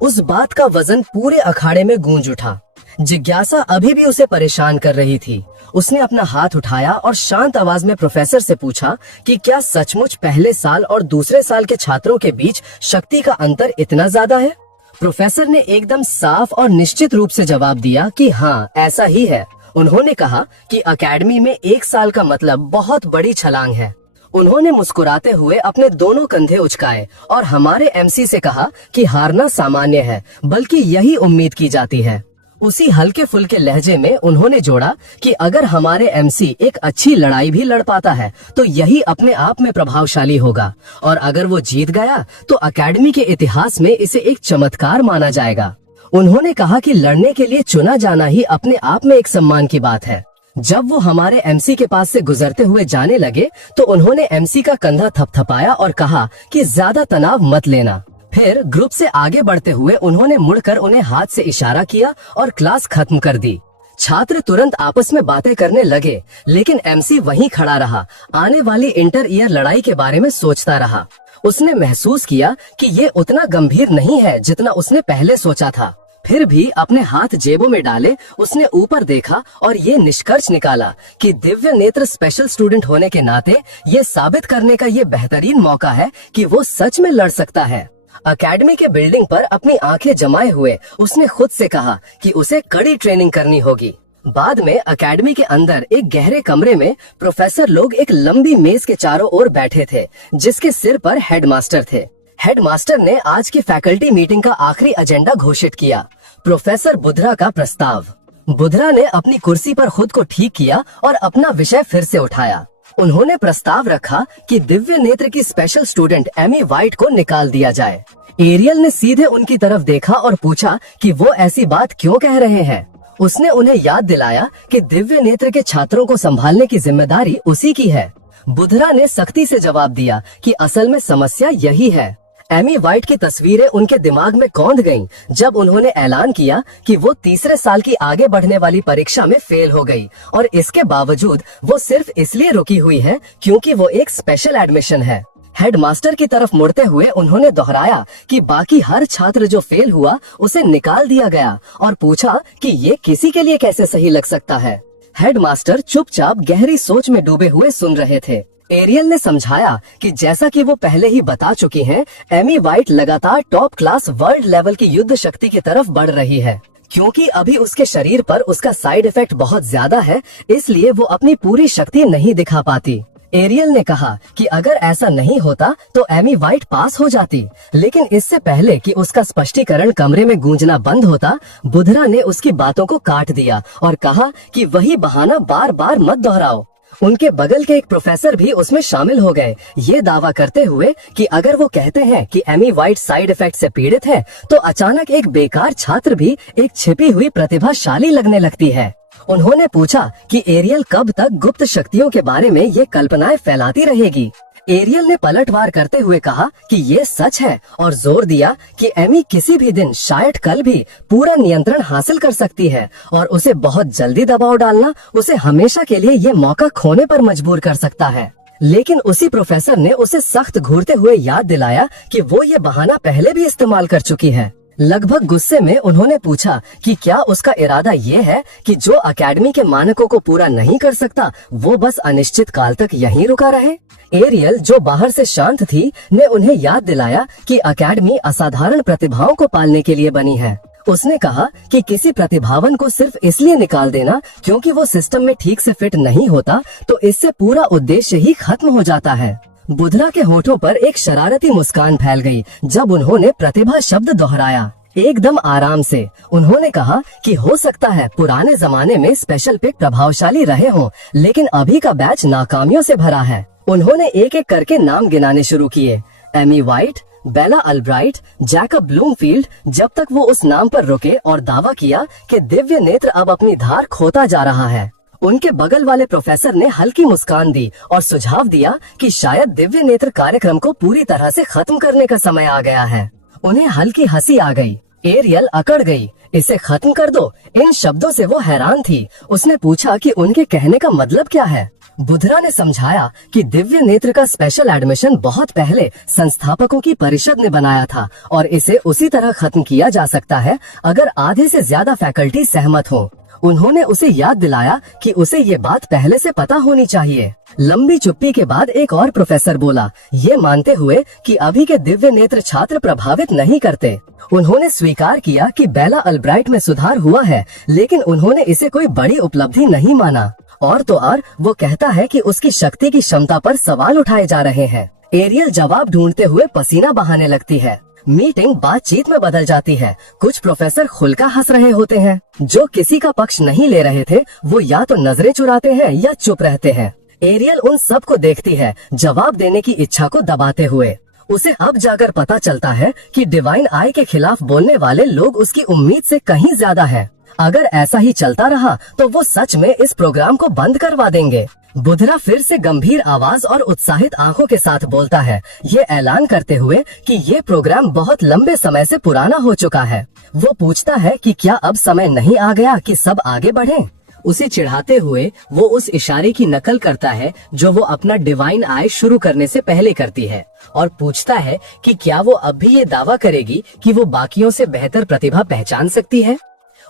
उस बात का वजन पूरे अखाड़े में गूंज उठा। जिज्ञासा अभी भी उसे परेशान कर रही थी। उसने अपना हाथ उठाया और शांत आवाज में प्रोफेसर से पूछा कि क्या सचमुच पहले साल और दूसरे साल के छात्रों के बीच शक्ति का अंतर इतना ज्यादा है? प्रोफेसर ने एकदम साफ और निश्चित रूप से जवाब दिया कि हाँ, ऐसा ही है। उन्होंने कहा कि अकेडमी में एक साल का मतलब बहुत बड़ी छलांग है। उन्होंने मुस्कुराते हुए अपने दोनों कंधे उचकाए और हमारे एमसी से कहा कि हारना सामान्य है, बल्कि यही उम्मीद की जाती है। उसी हल्के फुल्के लहजे में उन्होंने जोड़ा कि अगर हमारे एमसी एक अच्छी लड़ाई भी लड़ पाता है तो यही अपने आप में प्रभावशाली होगा, और अगर वो जीत गया तो अकेडमी के इतिहास में इसे एक चमत्कार माना जाएगा। उन्होंने कहा कि लड़ने के लिए चुना जाना ही अपने आप में एक सम्मान की बात है। जब वो हमारे एमसी के पास से गुजरते हुए जाने लगे तो उन्होंने एमसी का कंधा थपथपाया और कहा कि ज्यादा तनाव मत लेना। फिर ग्रुप से आगे बढ़ते हुए उन्होंने मुड़कर उन्हें हाथ से इशारा किया और क्लास खत्म कर दी। छात्र तुरंत आपस में बातें करने लगे, लेकिन एमसी वहीं खड़ा रहा। आने वाली इंटर ईयर लड़ाई के बारे में सोचता रहा। उसने महसूस किया कि ये उतना गंभीर नहीं है जितना उसने पहले सोचा था। फिर भी अपने हाथ जेबों में डाले उसने ऊपर देखा और ये निष्कर्ष निकाला कि दिव्य नेत्र स्पेशल स्टूडेंट होने के नाते ये साबित करने का ये बेहतरीन मौका है कि वो सच में लड़ सकता है। अकेडमी के बिल्डिंग पर अपनी आंखें जमाए हुए उसने खुद से कहा कि उसे कड़ी ट्रेनिंग करनी होगी। बाद में अकेडमी के अंदर एक गहरे कमरे में प्रोफेसर लोग एक लंबी मेज के चारों ओर बैठे थे, जिसके सिर पर हेडमास्टर थे। हेडमास्टर ने आज की फैकल्टी मीटिंग का आखिरी एजेंडा घोषित किया, प्रोफेसर बुधरा का प्रस्ताव। बुधरा ने अपनी कुर्सी पर खुद को ठीक किया और अपना विषय फिर से उठाया। उन्होंने प्रस्ताव रखा कि दिव्य नेत्र की स्पेशल स्टूडेंट एमी वाइट को निकाल दिया जाए। एरियल ने सीधे उनकी तरफ देखा और पूछा कि वो ऐसी बात क्यों कह रहे हैं। उसने उन्हें याद दिलाया कि दिव्य नेत्र के छात्रों को संभालने की जिम्मेदारी उसी की है। बुधरा ने सख्ती से जवाब दिया कि असल में समस्या यही है। एमी वाइट की तस्वीरें उनके दिमाग में कौंध गईं जब उन्होंने ऐलान किया कि वो तीसरे साल की आगे बढ़ने वाली परीक्षा में फेल हो गई, और इसके बावजूद वो सिर्फ इसलिए रुकी हुई है क्योंकि वो एक स्पेशल एडमिशन है। हेडमास्टर की तरफ मुड़ते हुए उन्होंने दोहराया कि बाकी हर छात्र जो फेल हुआ उसे निकाल दिया गया और पूछा कि ये किसी के लिए कैसे सही लग सकता है। हेडमास्टर चुपचाप गहरी सोच में डूबे हुए सुन रहे थे। एरियल ने समझाया कि जैसा कि वो पहले ही बता चुकी हैं, एमी वाइट लगातार टॉप क्लास वर्ल्ड लेवल की युद्ध शक्ति की तरफ बढ़ रही है। क्योंकि अभी उसके शरीर पर उसका साइड इफेक्ट बहुत ज्यादा है, इसलिए वो अपनी पूरी शक्ति नहीं दिखा पाती। एरियल ने कहा कि अगर ऐसा नहीं होता तो एमी वाइट पास हो जाती, लेकिन इससे पहले कि उसका स्पष्टीकरण कमरे में गूंजना बंद होता, बुधरा ने उसकी बातों को काट दिया और कहा कि वही बहाना बार बार मत दोहराओ। उनके बगल के एक प्रोफेसर भी उसमें शामिल हो गए, ये दावा करते हुए कि अगर वो कहते हैं कि एमी वाइट साइड इफेक्ट से पीड़ित है, तो अचानक एक बेकार छात्र भी एक छिपी हुई प्रतिभाशाली लगने लगती है। उन्होंने पूछा कि एरियल कब तक गुप्त शक्तियों के बारे में ये कल्पनाएं फैलाती रहेगी। एरियल ने पलटवार करते हुए कहा कि ये सच है और जोर दिया कि एमी किसी भी दिन, शायद कल भी, पूरा नियंत्रण हासिल कर सकती है और उसे बहुत जल्दी दबाव डालना उसे हमेशा के लिए ये मौका खोने पर मजबूर कर सकता है। लेकिन उसी प्रोफेसर ने उसे सख्त घूरते हुए याद दिलाया कि वो ये बहाना पहले भी इस्तेमाल कर चुकी है। लगभग गुस्से में उन्होंने पूछा कि क्या उसका इरादा ये है कि जो अकेडमी के मानकों को पूरा नहीं कर सकता वो बस अनिश्चित काल तक यहीं रुका रहे। एरियल, जो बाहर से शांत थी, ने उन्हें याद दिलाया कि अकेडमी असाधारण प्रतिभाओं को पालने के लिए बनी है। उसने कहा कि किसी प्रतिभावन को सिर्फ इसलिए निकाल देना क्योंकि वो सिस्टम में ठीक से फिट नहीं होता, तो इससे पूरा उद्देश्य ही खत्म हो जाता है। बुधरा के होठों पर एक शरारती मुस्कान फैल गई जब उन्होंने प्रतिभा शब्द दोहराया। एकदम आराम से उन्होंने कहा कि हो सकता है पुराने जमाने में स्पेशल पिक प्रभावशाली रहे हों, लेकिन अभी का बैच नाकामियों से भरा है। उन्होंने एक एक करके नाम गिनाने शुरू किए, एमी वाइट, बेला अल्ब्राइट, जैकब ब्लूमफील्ड, जब तक वो उस नाम पर रुके और दावा किया कि दिव्य नेत्र अब अपनी धार खोता जा रहा है। उनके बगल वाले प्रोफेसर ने हल्की मुस्कान दी और सुझाव दिया कि शायद दिव्य नेत्र कार्यक्रम को पूरी तरह से खत्म करने का समय आ गया है। उन्हें हल्की हंसी आ गई। एरियल अकड़ गई, इसे खत्म कर दो। इन शब्दों से वो हैरान थी। उसने पूछा कि उनके कहने का मतलब क्या है। बुधरा ने समझाया कि दिव्य नेत्र का स्पेशल एडमिशन बहुत पहले संस्थापकों की परिषद ने बनाया था और इसे उसी तरह खत्म किया जा सकता है अगर आधे से ज्यादा फैकल्टी सहमत हो। उन्होंने उसे याद दिलाया कि उसे ये बात पहले से पता होनी चाहिए। लंबी चुप्पी के बाद एक और प्रोफेसर बोला, ये मानते हुए कि अभी के दिव्य नेत्र छात्र प्रभावित नहीं करते। उन्होंने स्वीकार किया कि बेला अल्ब्राइट में सुधार हुआ है, लेकिन उन्होंने इसे कोई बड़ी उपलब्धि नहीं माना। और तो और वो कहता है कि उसकी शक्ति की क्षमता पर सवाल उठाए जा रहे हैं। एरियल जवाब ढूंढते हुए पसीना बहाने लगती है। मीटिंग बातचीत में बदल जाती है। कुछ प्रोफेसर खुलकर हंस रहे होते हैं। जो किसी का पक्ष नहीं ले रहे थे वो या तो नजरें चुराते हैं या चुप रहते हैं। एरियल उन सब को देखती है, जवाब देने की इच्छा को दबाते हुए। उसे अब जाकर पता चलता है कि डिवाइन आई के खिलाफ बोलने वाले लोग उसकी उम्मीद से कहीं ज्यादा है। अगर ऐसा ही चलता रहा तो वो सच में इस प्रोग्राम को बंद करवा देंगे। बुधरा फिर से गंभीर आवाज और उत्साहित आंखों के साथ बोलता है, ये ऐलान करते हुए कि ये प्रोग्राम बहुत लंबे समय से पुराना हो चुका है। वो पूछता है कि क्या अब समय नहीं आ गया कि सब आगे बढ़ें? उसे चिढ़ाते हुए वो उस इशारे की नकल करता है जो वो अपना डिवाइन आई शुरू करने से पहले करती है और पूछता है कि क्या वो अब भी ये दावा करेगी कि वो बाकियों से बेहतर प्रतिभा पहचान सकती है।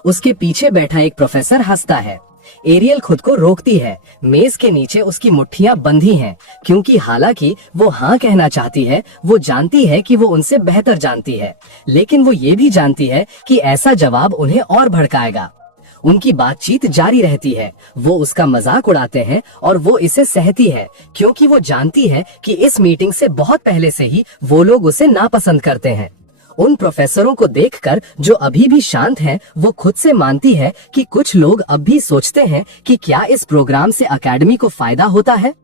उसके पीछे बैठा एक प्रोफेसर हंसता है। एरियल खुद को रोकती है। मेज के नीचे उसकी मुट्ठियां बंधी हैं, क्योंकि हालांकि वो हाँ कहना चाहती है, वो जानती है कि वो उनसे बेहतर जानती है, लेकिन वो ये भी जानती है कि ऐसा जवाब उन्हें और भड़काएगा। उनकी बातचीत जारी रहती है। वो उसका मजाक उड़ाते हैं और वो इसे सहती है, क्योंकि वो जानती है कि इस मीटिंग से बहुत पहले से ही वो लोग उसे नापसंद करते हैं। उन प्रोफेसरों को देखकर जो अभी भी शांत हैं, वो खुद से मानती है कि कुछ लोग अब भी सोचते हैं कि क्या इस प्रोग्राम से अकेडमी को फायदा होता है।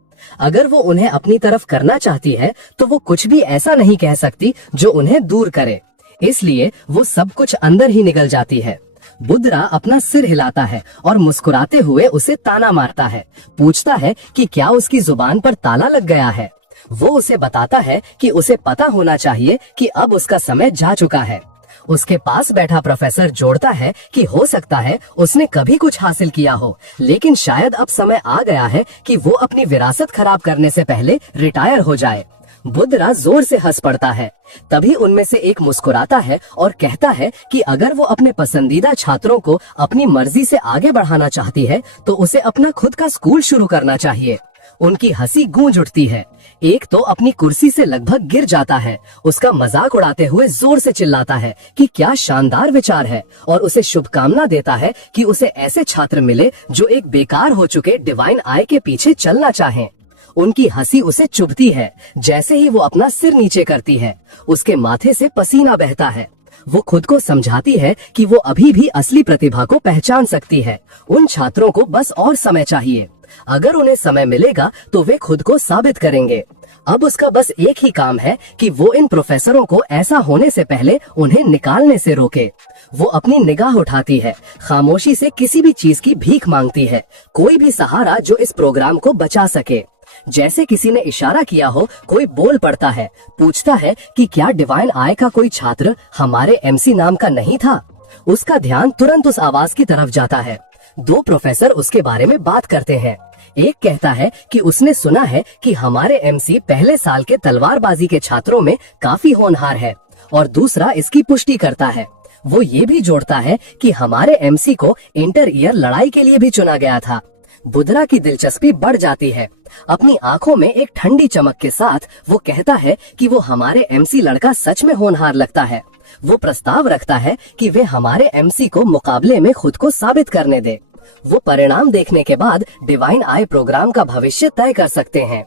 अगर वो उन्हें अपनी तरफ करना चाहती है तो वो कुछ भी ऐसा नहीं कह सकती जो उन्हें दूर करे। इसलिए वो सब कुछ अंदर ही निकल जाती है। बुधरा अपना सिर हिलाता है और मुस्कुराते हुए उसे ताना मारता है। पूछता है कि क्या उसकी जुबान पर ताला लग गया है। वो उसे बताता है कि उसे पता होना चाहिए कि अब उसका समय जा चुका है। उसके पास बैठा प्रोफेसर जोड़ता है कि हो सकता है उसने कभी कुछ हासिल किया हो, लेकिन शायद अब समय आ गया है कि वो अपनी विरासत खराब करने से पहले रिटायर हो जाए। बुधरा जोर से हंस पड़ता है। तभी उनमें से एक मुस्कुराता है और कहता है कि अगर वो अपने पसंदीदा छात्रों को अपनी मर्जी से आगे बढ़ाना चाहती है तो उसे अपना खुद का स्कूल शुरू करना चाहिए। उनकी हंसी गूंज उठती है। एक तो अपनी कुर्सी से लगभग गिर जाता है। उसका मजाक उड़ाते हुए जोर से चिल्लाता है कि क्या शानदार विचार है और उसे शुभकामना देता है कि उसे ऐसे छात्र मिले जो एक बेकार हो चुके डिवाइन आई के पीछे चलना चाहें। उनकी हंसी उसे चुभती है। जैसे ही वो अपना सिर नीचे करती है, उसके माथे से पसीना बहता है। वो खुद को समझाती है कि वो अभी भी असली प्रतिभा को पहचान सकती है। उन छात्रों को बस और समय चाहिए। अगर उन्हें समय मिलेगा तो वे खुद को साबित करेंगे। अब उसका बस एक ही काम है कि वो इन प्रोफेसरों को ऐसा होने से पहले उन्हें निकालने से रोके। वो अपनी निगाह उठाती है, खामोशी से किसी भी चीज की भीख मांगती है, कोई भी सहारा जो इस प्रोग्राम को बचा सके। जैसे किसी ने इशारा किया हो, कोई बोल पड़ता है, पूछता है कि क्या डिवाइन आई का कोई छात्र हमारे एमसी नाम का नहीं था। उसका ध्यान तुरंत उस आवाज की तरफ जाता है। दो प्रोफेसर उसके बारे में बात करते हैं। एक कहता है कि उसने सुना है कि हमारे एमसी पहले साल के तलवारबाजी के छात्रों में काफी होनहार है, और दूसरा इसकी पुष्टि करता है। वो ये भी जोड़ता है कि हमारे एमसी को इंटर ईयर लड़ाई के लिए भी चुना गया था। बुधरा की दिलचस्पी बढ़ जाती है। अपनी आंखों में एक ठंडी चमक के साथ वो कहता है कि वो हमारे एमसी लड़का सच में होनहार लगता है। वो प्रस्ताव रखता है कि वे हमारे एमसी को मुकाबले में खुद को साबित करने दे। वो परिणाम देखने के बाद डिवाइन आई प्रोग्राम का भविष्य तय कर सकते हैं।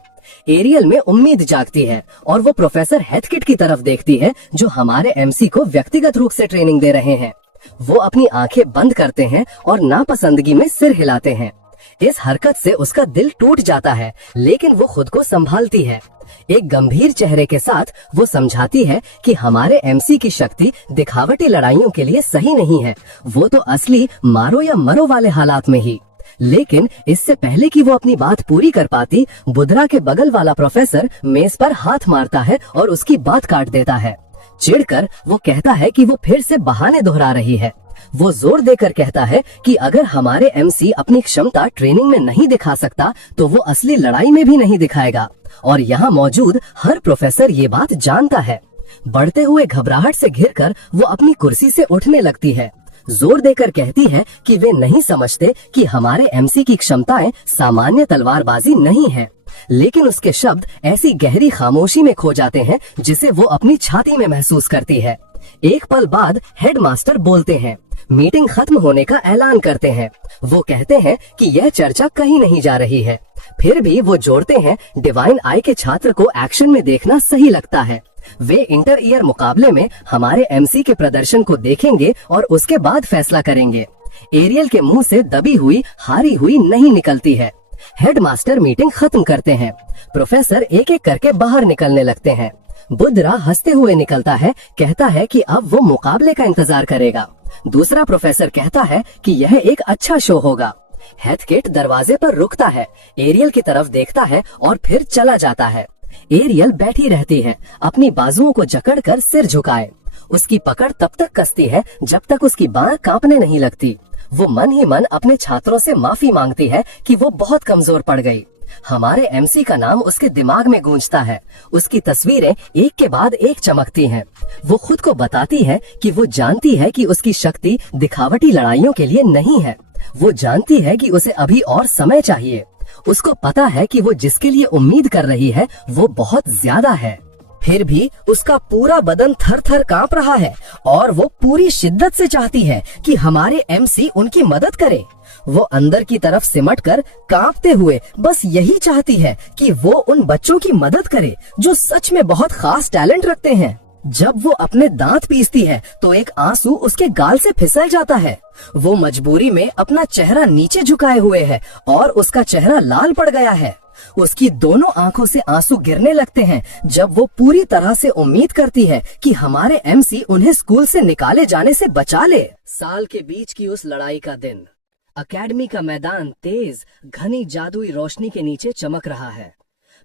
एरियल में उम्मीद जागती है और वो प्रोफेसर हेथकिट की तरफ देखती है जो हमारे एमसी को व्यक्तिगत रूप से ट्रेनिंग दे रहे हैं। वो अपनी आंखें बंद करते हैं और नापसंदगी में सिर हिलाते हैं। इस हरकत से उसका दिल टूट जाता है, लेकिन वो खुद को संभालती है। एक गंभीर चेहरे के साथ वो समझाती है कि हमारे एमसी की शक्ति दिखावटी लड़ाइयों के लिए सही नहीं है, वो तो असली मारो या मरो वाले हालात में ही। लेकिन इससे पहले कि वो अपनी बात पूरी कर पाती, बुधरा के बगल वाला प्रोफेसर मेज पर हाथ मारता है और उसकी बात काट देता है। चिढ़कर वो कहता है कि वो फिर से बहाने दोहरा रही है। वो जोर देकर कहता है कि अगर हमारे एमसी अपनी क्षमता ट्रेनिंग में नहीं दिखा सकता तो वो असली लड़ाई में भी नहीं दिखाएगा, और यहाँ मौजूद हर प्रोफेसर ये बात जानता है। बढ़ते हुए घबराहट से घिरकर वो अपनी कुर्सी से उठने लगती है। जोर देकर कहती है कि वे नहीं समझते कि हमारे एमसी की क्षमताएं सामान्य तलवारबाजी नहीं है। लेकिन उसके शब्द ऐसी गहरी खामोशी में खो जाते हैं जिसे वो अपनी छाती में महसूस करती है। एक पल बाद हेडमास्टर बोलते हैं, मीटिंग खत्म होने का ऐलान करते हैं। वो कहते हैं कि यह चर्चा कहीं नहीं जा रही है। फिर भी वो जोड़ते हैं, डिवाइन आई के छात्र को एक्शन में देखना सही लगता है। वे इंटर ईयर मुकाबले में हमारे एमसी के प्रदर्शन को देखेंगे और उसके बाद फैसला करेंगे। एरियल के मुंह से दबी हुई हारी हुई नहीं निकलती है। हेडमास्टर मीटिंग खत्म करते हैं। प्रोफेसर एक एक करके बाहर निकलने लगते हैं। बुधरा हंसते हुए निकलता है, कहता है कि अब वो मुकाबले का इंतजार करेगा। दूसरा प्रोफेसर कहता है कि यह एक अच्छा शो होगा। हेथकिट दरवाजे पर रुकता है, एरियल की तरफ देखता है और फिर चला जाता है। एरियल बैठी रहती है, अपनी बाजुओं को जकड़कर सिर झुकाए। उसकी पकड़ तब तक कसती है जब तक उसकी बांह कांपने नहीं लगती। वो मन ही मन अपने छात्रों से माफी मांगती है कि वो बहुत कमजोर पड़ गई। हमारे एमसी का नाम उसके दिमाग में गूंजता है। उसकी तस्वीरें एक के बाद एक चमकती हैं। वो खुद को बताती है कि वो जानती है कि उसकी शक्ति दिखावटी लड़ाइयों के लिए नहीं है। वो जानती है कि उसे अभी और समय चाहिए। उसको पता है कि वो जिसके लिए उम्मीद कर रही है वो बहुत ज्यादा है। फिर भी उसका पूरा बदन थर थर कांप रहा है और वो पूरी शिद्दत से चाहती है कि हमारे एमसी उनकी मदद करे। वो अंदर की तरफ सिमटकर कांपते हुए बस यही चाहती है कि वो उन बच्चों की मदद करे जो सच में बहुत खास टैलेंट रखते हैं। जब वो अपने दांत पीसती है तो एक आंसू उसके गाल से फिसल जाता है। वो मजबूरी में अपना चेहरा नीचे झुकाए हुए है और उसका चेहरा लाल पड़ गया है। उसकी दोनों आंखों से आंसू गिरने लगते हैं जब वो पूरी तरह से उम्मीद करती है कि हमारे एमसी उन्हें स्कूल से निकाले जाने से बचा ले। साल के बीच की उस लड़ाई का दिन। अकेडमी का मैदान तेज घनी जादुई रोशनी के नीचे चमक रहा है।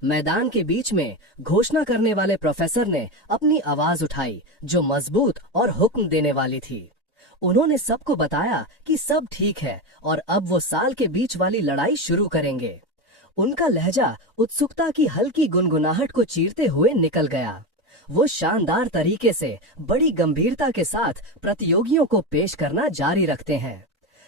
मैदान के बीच में घोषणा करने वाले प्रोफेसर ने अपनी आवाज उठाई जो मजबूत और हुक्म देने वाली थी। उन्होंने सबको बताया कि सब ठीक है और अब वो साल के बीच वाली लड़ाई शुरू करेंगे। उनका लहजा उत्सुकता की हल्की गुनगुनाहट को चीरते हुए निकल गया। वो शानदार तरीके से बड़ी गंभीरता के साथ प्रतियोगियों को पेश करना जारी रखते हैं।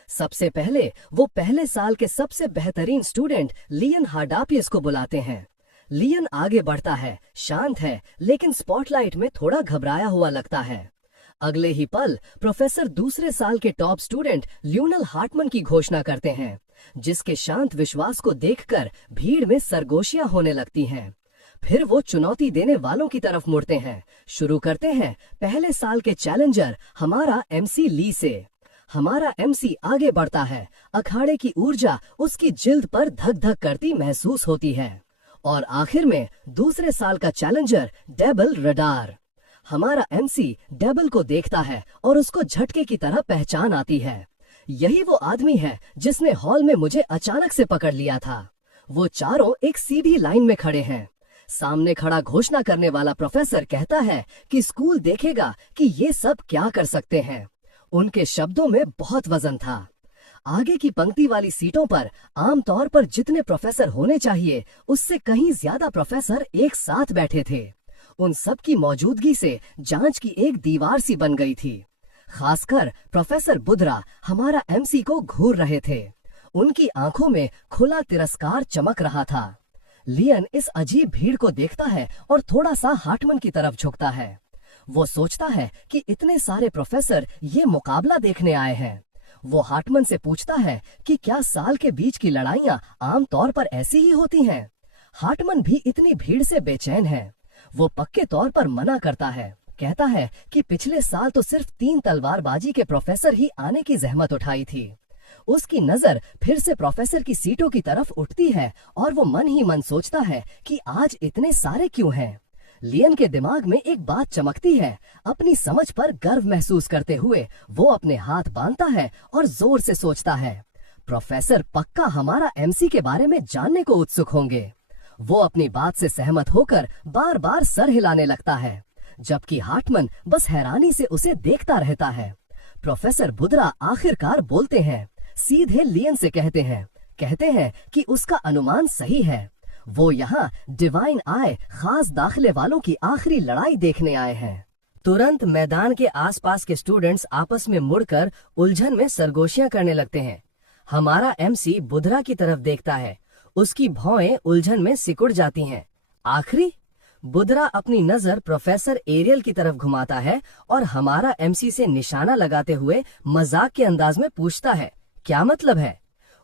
सबसे पहले वो पहले साल के सबसे बेहतरीन स्टूडेंट लियन हार्डापियस को बुलाते हैं। लियन आगे बढ़ता है, शांत है, लेकिन स्पॉटलाइट में थोड़ा घबराया हुआ लगता है। अगले ही पल प्रोफेसर दूसरे साल के टॉप स्टूडेंट ल्यूनल हार्टमन की घोषणा करते हैं, जिसके शांत विश्वास को देखकर भीड़ में सरगोशियां होने लगती हैं। फिर वो चुनौती देने वालों की तरफ मुड़ते हैं। शुरू करते हैं पहले साल के चैलेंजर हमारा एमसी ली से। हमारा एमसी आगे बढ़ता है, अखाड़े की ऊर्जा उसकी जिल्द पर धक धक करती महसूस होती है। और आखिर में दूसरे साल का चैलेंजर डेबल रडार। हमारा एमसी डेबल को देखता है और उसको झटके की तरह पहचान आती है। यही वो आदमी है जिसने हॉल में मुझे अचानक से पकड़ लिया था। वो चारों एक सीधी लाइन में खड़े हैं। सामने खड़ा घोषणा करने वाला प्रोफेसर कहता है कि स्कूल देखेगा कि ये सब क्या कर सकते हैं। उनके शब्दों में बहुत वजन था। आगे की पंक्ति वाली सीटों पर आमतौर पर जितने प्रोफेसर होने चाहिए उससे कहीं ज्यादा प्रोफेसर एक साथ बैठे थे। उन सब की मौजूदगी से जांच की एक दीवार सी बन गई थी। खासकर प्रोफेसर बुधरा हमारा एमसी को घूर रहे थे। उनकी आंखों में खुला तिरस्कार चमक रहा था। लियन इस अजीब भीड़ को देखता है और थोड़ा सा हार्टमन की तरफ झुकता है। वो सोचता है कि इतने सारे प्रोफेसर ये मुकाबला देखने आए हैं। वो हार्टमन से पूछता है कि क्या साल के बीच की लड़ाइयां आमतौर पर ऐसी ही होती हैं? हार्टमन भी इतनी भीड़ से बेचैन है। वो पक्के तौर पर मना करता है, कहता है कि पिछले साल तो सिर्फ 3 तलवारबाजी के प्रोफेसर ही आने की जहमत उठाई थी। उसकी नजर फिर से प्रोफेसर की सीटों की तरफ उठती है और वो मन ही मन सोचता है कि आज इतने सारे क्यों हैं। लियन के दिमाग में एक बात चमकती है। अपनी समझ पर गर्व महसूस करते हुए वो अपने हाथ बांधता है और जोर से सोचता है, प्रोफेसर पक्का हमारा एमसी के बारे में जानने को उत्सुक होंगे। वो अपनी बात से सहमत होकर बार बार सर हिलाने लगता है, जबकि हार्टमन बस हैरानी से उसे देखता रहता है। प्रोफेसर बुधरा आखिरकार बोलते हैं, सीधे लियन से कहते हैं कि उसका अनुमान सही है। वो यहाँ डिवाइन आई खास दाखिले वालों की आखिरी लड़ाई देखने आए हैं। तुरंत मैदान के आसपास के स्टूडेंट्स आपस में मुड़कर उलझन में सरगोशियां करने लगते हैं। हमारा एमसी बुधरा की तरफ देखता है। उसकी भौएं उलझन में सिकुड़ जाती हैं। आखिरी? बुधरा अपनी नजर प्रोफेसर एरियल की तरफ घुमाता है और हमारा एमसी से निशाना लगाते हुए मजाक के अंदाज में पूछता है, क्या मतलब है?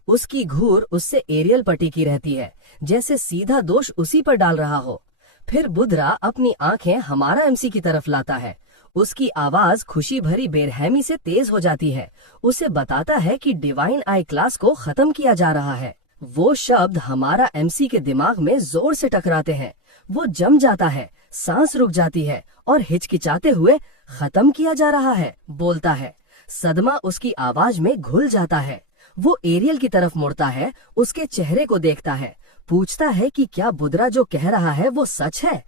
उसकी घूर उससे एरियल पर टिकी रहती है, जैसे सीधा दोष उसी पर डाल रहा हो। फिर बुधरा अपनी आंखें हमारा एमसी की तरफ लाता है। उसकी आवाज खुशी भरी बेरहमी से तेज हो जाती है। उसे बताता है कि डिवाइन आई क्लास को खत्म किया जा रहा है। वो शब्द हमारा एमसी के दिमाग में जोर से टकराते हैं। वो जम जाता है, सांस रुक जाती है और हिचकिचाते हुए खत्म किया जा रहा है बोलता है। सदमा उसकी आवाज में घुल जाता है। वो एरियल की तरफ मुड़ता है, उसके चेहरे को देखता है, पूछता है कि क्या बुधरा जो कह रहा है वो सच है।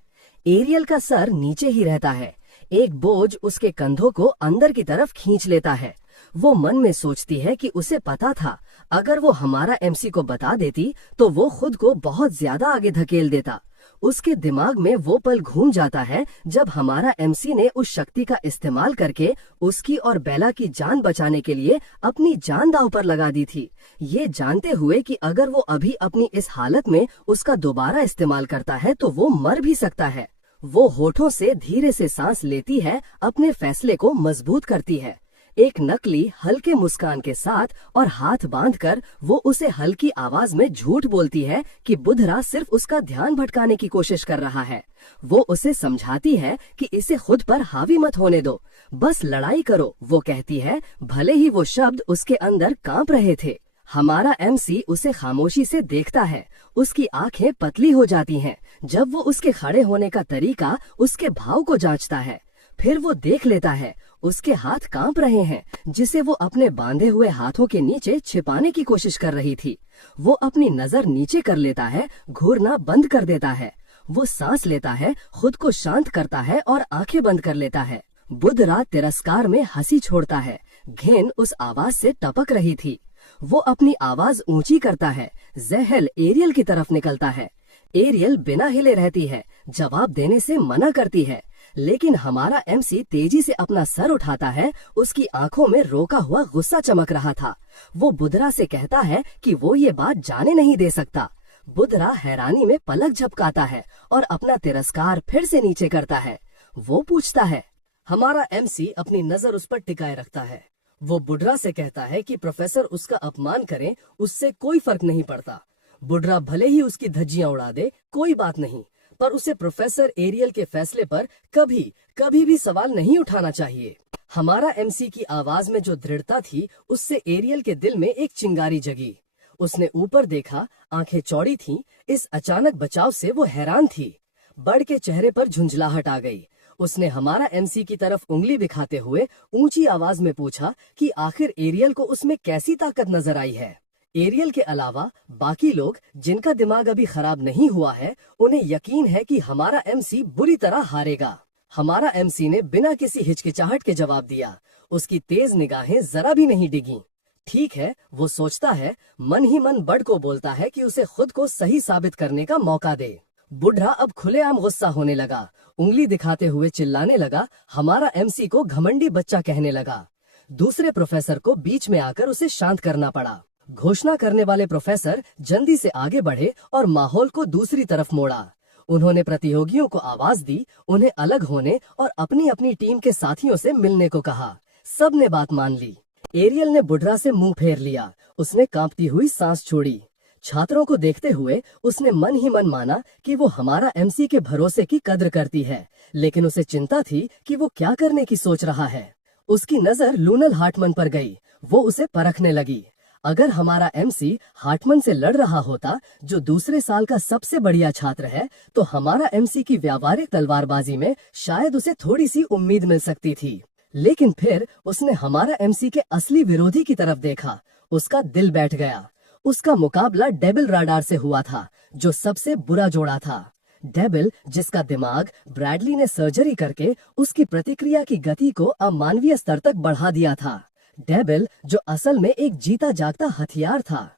एरियल का सर नीचे ही रहता है। एक बोझ उसके कंधों को अंदर की तरफ खींच लेता है। वो मन में सोचती है कि उसे पता था, अगर वो हमारा एमसी को बता देती तो वो खुद को बहुत ज्यादा आगे धकेल देता। उसके दिमाग में वो पल घूम जाता है जब हमारा एमसी ने उस शक्ति का इस्तेमाल करके उसकी और बेला की जान बचाने के लिए अपनी जान दांव पर लगा दी थी, ये जानते हुए कि अगर वो अभी अपनी इस हालत में उसका दोबारा इस्तेमाल करता है तो वो मर भी सकता है। वो होठों से धीरे से सांस लेती है, अपने फैसले को मजबूत करती है। एक नकली हल्के मुस्कान के साथ और हाथ बांधकर वो उसे हल्की आवाज में झूठ बोलती है कि बुधरा सिर्फ उसका ध्यान भटकाने की कोशिश कर रहा है। वो उसे समझाती है कि इसे खुद पर हावी मत होने दो, बस लड़ाई करो। वो कहती है, भले ही वो शब्द उसके अंदर कांप रहे थे। हमारा एमसी उसे खामोशी से देखता है। उसकी आंखें पतली हो जाती हैं जब वो उसके खड़े होने का तरीका, उसके भाव को जांचता है। फिर वो देख लेता है उसके हाथ कांप रहे हैं, जिसे वो अपने बांधे हुए हाथों के नीचे छिपाने की कोशिश कर रही थी। वो अपनी नजर नीचे कर लेता है, घूरना बंद कर देता है। वो सांस लेता है, खुद को शांत करता है और आंखें बंद कर लेता है। बुधरा तिरस्कार में हंसी छोड़ता है, घेन उस आवाज से टपक रही थी। वो अपनी आवाज ऊंची करता है। जहल एरियल की तरफ निकलता है। एरियल बिना हिले रहती है, जवाब देने से मना करती है, लेकिन हमारा एमसी तेजी से अपना सर उठाता है। उसकी आंखों में रोका हुआ गुस्सा चमक रहा था। वो बुधरा से कहता है कि वो ये बात जाने नहीं दे सकता। बुधरा हैरानी में पलक झपकाता है और अपना तिरस्कार फिर से नीचे करता है। वो पूछता है। हमारा एमसी अपनी नजर उस पर टिकाए रखता है। वो बुधरा से कहता है कि प्रोफेसर उसका अपमान करें, उससे कोई फर्क नहीं पड़ता। बुधरा भले ही उसकी धज्जियां उड़ा दे, कोई बात नहीं, पर उसे प्रोफेसर एरियल के फैसले पर कभी भी सवाल नहीं उठाना चाहिए। हमारा एमसी की आवाज में जो दृढ़ता थी, उससे एरियल के दिल में एक चिंगारी जगी। उसने ऊपर देखा, आंखें चौड़ी थीं। इस अचानक बचाव से वो हैरान थी। बर्ड के चेहरे पर झुंझलाहट आ गई। उसने हमारा एमसी की तरफ उंगली दिखाते हुए ऊंची आवाज में पूछा कि आखिर एरियल को उसमें कैसी ताकत नजर आई है। एरियल के अलावा बाकी लोग जिनका दिमाग अभी खराब नहीं हुआ है, उन्हें यकीन है कि हमारा एमसी बुरी तरह हारेगा। हमारा एमसी ने बिना किसी हिचकिचाहट के जवाब दिया। उसकी तेज निगाहें जरा भी नहीं डिगी। ठीक है, वो सोचता है, मन ही मन बर्ड को बोलता है कि उसे खुद को सही साबित करने का मौका दे। बुढ़ा अब खुलेआम गुस्सा होने लगा। उंगली दिखाते हुए चिल्लाने लगा। हमारा एमसी को घमंडी बच्चा कहने लगा। दूसरे प्रोफेसर को बीच में आकर उसे शांत करना पड़ा। घोषणा करने वाले प्रोफेसर जल्दी से आगे बढ़े और माहौल को दूसरी तरफ मोड़ा। उन्होंने प्रतियोगियों को आवाज दी, उन्हें अलग होने और अपनी अपनी टीम के साथियों से मिलने को कहा। सब ने बात मान ली। एरियल ने बुढ़ा से मुंह फेर लिया। उसने कांपती हुई सांस छोड़ी। छात्रों को देखते हुए उसने मन ही मन माना कि वो हमारा एमसी के भरोसे की कद्र करती है, लेकिन उसे चिंता थी कि वो क्या करने की सोच रहा है। उसकी नजर लूनल हार्टमन पर गई। वो उसे परखने लगी। अगर हमारा एमसी हार्टमन से लड़ रहा होता, जो दूसरे साल का सबसे बढ़िया छात्र है, तो हमारा एमसी की व्यावहारिक तलवारबाजी में शायद उसे थोड़ी सी उम्मीद मिल सकती थी। लेकिन फिर उसने हमारा एमसी के असली विरोधी की तरफ देखा। उसका दिल बैठ गया। उसका मुकाबला डेबिल राडार से हुआ था, जो सबसे बुरा जोड़ा था। डेबिल, जिसका दिमाग ब्रैडली ने सर्जरी करके उसकी प्रतिक्रिया की गति को अमानवीय स्तर तक बढ़ा दिया था। डेबिल, जो असल में एक जीता जागता हथियार था।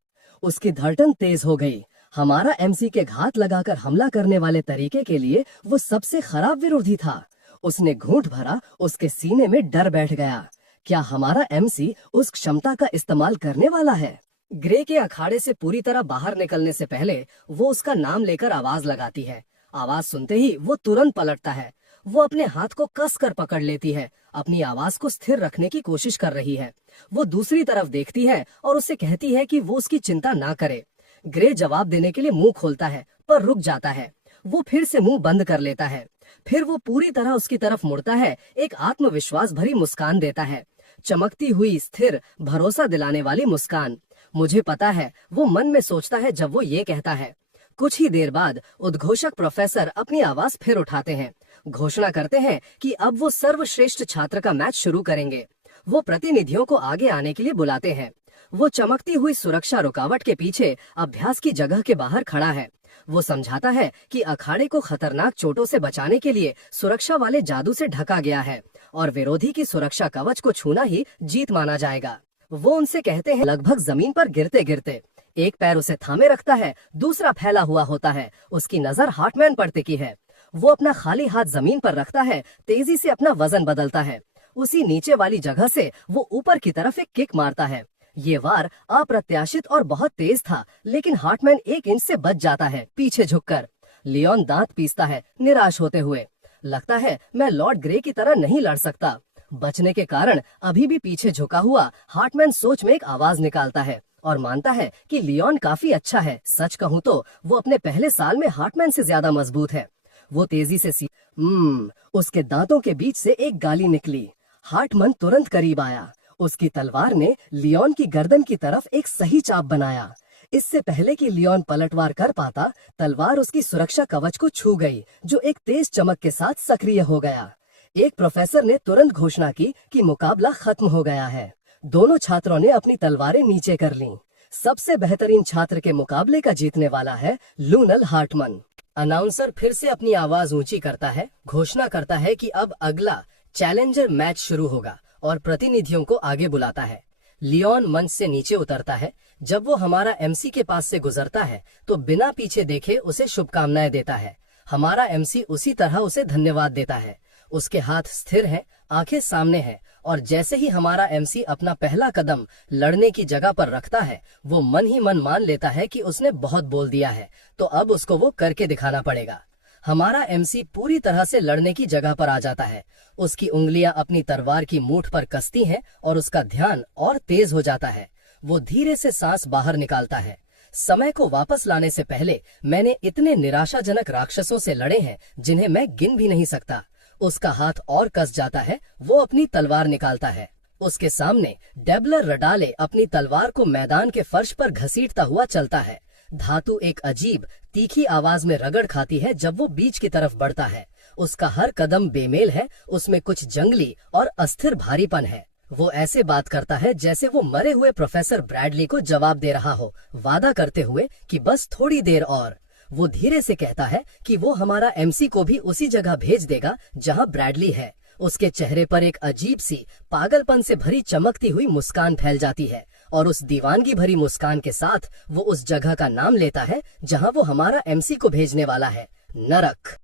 उसकी धड़कन तेज हो गई। हमारा एमसी के घात लगाकर हमला करने वाले तरीके के लिए वो सबसे खराब विरोधी था। उसने घूंट भरा। उसके सीने में डर बैठ गया। क्या हमारा एमसी उस क्षमता का इस्तेमाल करने वाला है? ग्रे के अखाड़े से पूरी तरह बाहर निकलने से पहले वो उसका नाम लेकर आवाज लगाती है। आवाज सुनते ही वो तुरंत पलटता है। वो अपने हाथ को कस कर पकड़ लेती है। अपनी आवाज को स्थिर रखने की कोशिश कर रही है। वो दूसरी तरफ देखती है और उससे कहती है कि वो उसकी चिंता ना करे। ग्रे जवाब देने के लिए मुंह खोलता है, पर रुक जाता है। वो फिर से मुंह बंद कर लेता है। फिर वो पूरी तरह उसकी तरफ मुड़ता है, एक आत्मविश्वास भरी मुस्कान देता है। चमकती हुई, स्थिर, भरोसा दिलाने वाली मुस्कान। मुझे पता है वो मन में सोचता है जब वो ये कहता है। कुछ ही देर बाद उद्घोषक प्रोफेसर अपनी आवाज फिर उठाते हैं। घोषणा करते हैं कि अब वो सर्वश्रेष्ठ छात्र का मैच शुरू करेंगे। वो प्रतिनिधियों को आगे आने के लिए बुलाते हैं। वो चमकती हुई सुरक्षा रुकावट के पीछे अभ्यास की जगह के बाहर खड़ा है। वो समझाता है कि अखाड़े को खतरनाक चोटों से बचाने के लिए सुरक्षा वाले जादू से ढका गया है और विरोधी की सुरक्षा कवच को छूना ही जीत माना जाएगा। वो उनसे कहते हैं, लगभग जमीन पर गिरते गिरते एक पैर उसे थामे रखता है, दूसरा फैला हुआ होता है। उसकी नजर हार्टमैन पर टिकी है। वो अपना खाली हाथ जमीन पर रखता है, तेजी से अपना वजन बदलता है। उसी नीचे वाली जगह से वो ऊपर की तरफ एक किक मारता है। ये वार अप्रत्याशित और बहुत तेज था, लेकिन हार्टमैन 1 इंच से बच जाता है पीछे झुककर। लियोन दांत पीसता है, निराश होते हुए। लगता है मैं लॉर्ड ग्रे की तरह नहीं लड़ सकता। बचने के कारण अभी भी पीछे झुका हुआ हार्टमैन सोच में एक आवाज निकालता है और मानता है कि लियोन काफी अच्छा है। सच कहूँ तो वो अपने पहले साल में हार्टमैन से ज्यादा मजबूत है। वो तेजी से उसके दांतों के बीच से एक गाली निकली। हार्टमैन तुरंत करीब आया। उसकी तलवार ने लियोन की गर्दन की तरफ एक सही चाप बनाया। इससे पहले कि लियोन पलटवार कर पाता, तलवार उसकी सुरक्षा कवच को छू गई, जो एक तेज चमक के साथ सक्रिय हो गया। एक प्रोफेसर ने तुरंत घोषणा की कि मुकाबला खत्म हो गया है। दोनों छात्रों ने अपनी तलवारें नीचे कर लीं। सबसे बेहतरीन छात्र के मुकाबले का जीतने वाला है लूनल हार्टमन। अनाउंसर फिर से अपनी आवाज ऊंची करता है, घोषणा करता है कि अब अगला चैलेंजर मैच शुरू होगा और प्रतिनिधियों को आगे बुलाता है। लियोन मंच से नीचे उतरता है। जब वो हमारा एमसी के पास से गुजरता है तो बिना पीछे देखे उसे शुभकामनाएं देता है। हमारा एमसी उसी तरह उसे धन्यवाद देता है। उसके हाथ स्थिर हैं, आंखें सामने हैं, और जैसे ही हमारा एमसी अपना पहला कदम लड़ने की जगह पर रखता है, वो मन ही मन मान लेता है कि उसने बहुत बोल दिया है, तो अब उसको वो करके दिखाना पड़ेगा। हमारा एमसी पूरी तरह से लड़ने की जगह पर आ जाता है। उसकी उंगलियां अपनी तलवार की मूठ पर कसती हैं और उसका ध्यान और तेज हो जाता है। वो धीरे से सांस बाहर निकालता है। समय को वापस लाने से पहले मैंने इतने निराशाजनक राक्षसों से लड़े हैं जिन्हें मैं गिन भी नहीं सकता। उसका हाथ और कस जाता है। वो अपनी तलवार निकालता है। उसके सामने डेबलर रडाले अपनी तलवार को मैदान के फर्श पर घसीटता हुआ चलता है। धातु एक अजीब तीखी आवाज में रगड़ खाती है जब वो बीच की तरफ बढ़ता है। उसका हर कदम बेमेल है, उसमें कुछ जंगली और अस्थिर भारीपन है। वो ऐसे बात करता है जैसे वो मरे हुए प्रोफेसर ब्रैडली को जवाब दे रहा हो, वादा करते हुए कि बस थोड़ी देर और। वो धीरे से कहता है कि वो हमारा एमसी को भी उसी जगह भेज देगा जहां ब्रैडली है। उसके चेहरे पर एक अजीब सी पागलपन से भरी चमकती हुई मुस्कान फैल जाती है, और उस दीवानगी भरी मुस्कान के साथ वो उस जगह का नाम लेता है जहां वो हमारा एमसी को भेजने वाला है, नरक।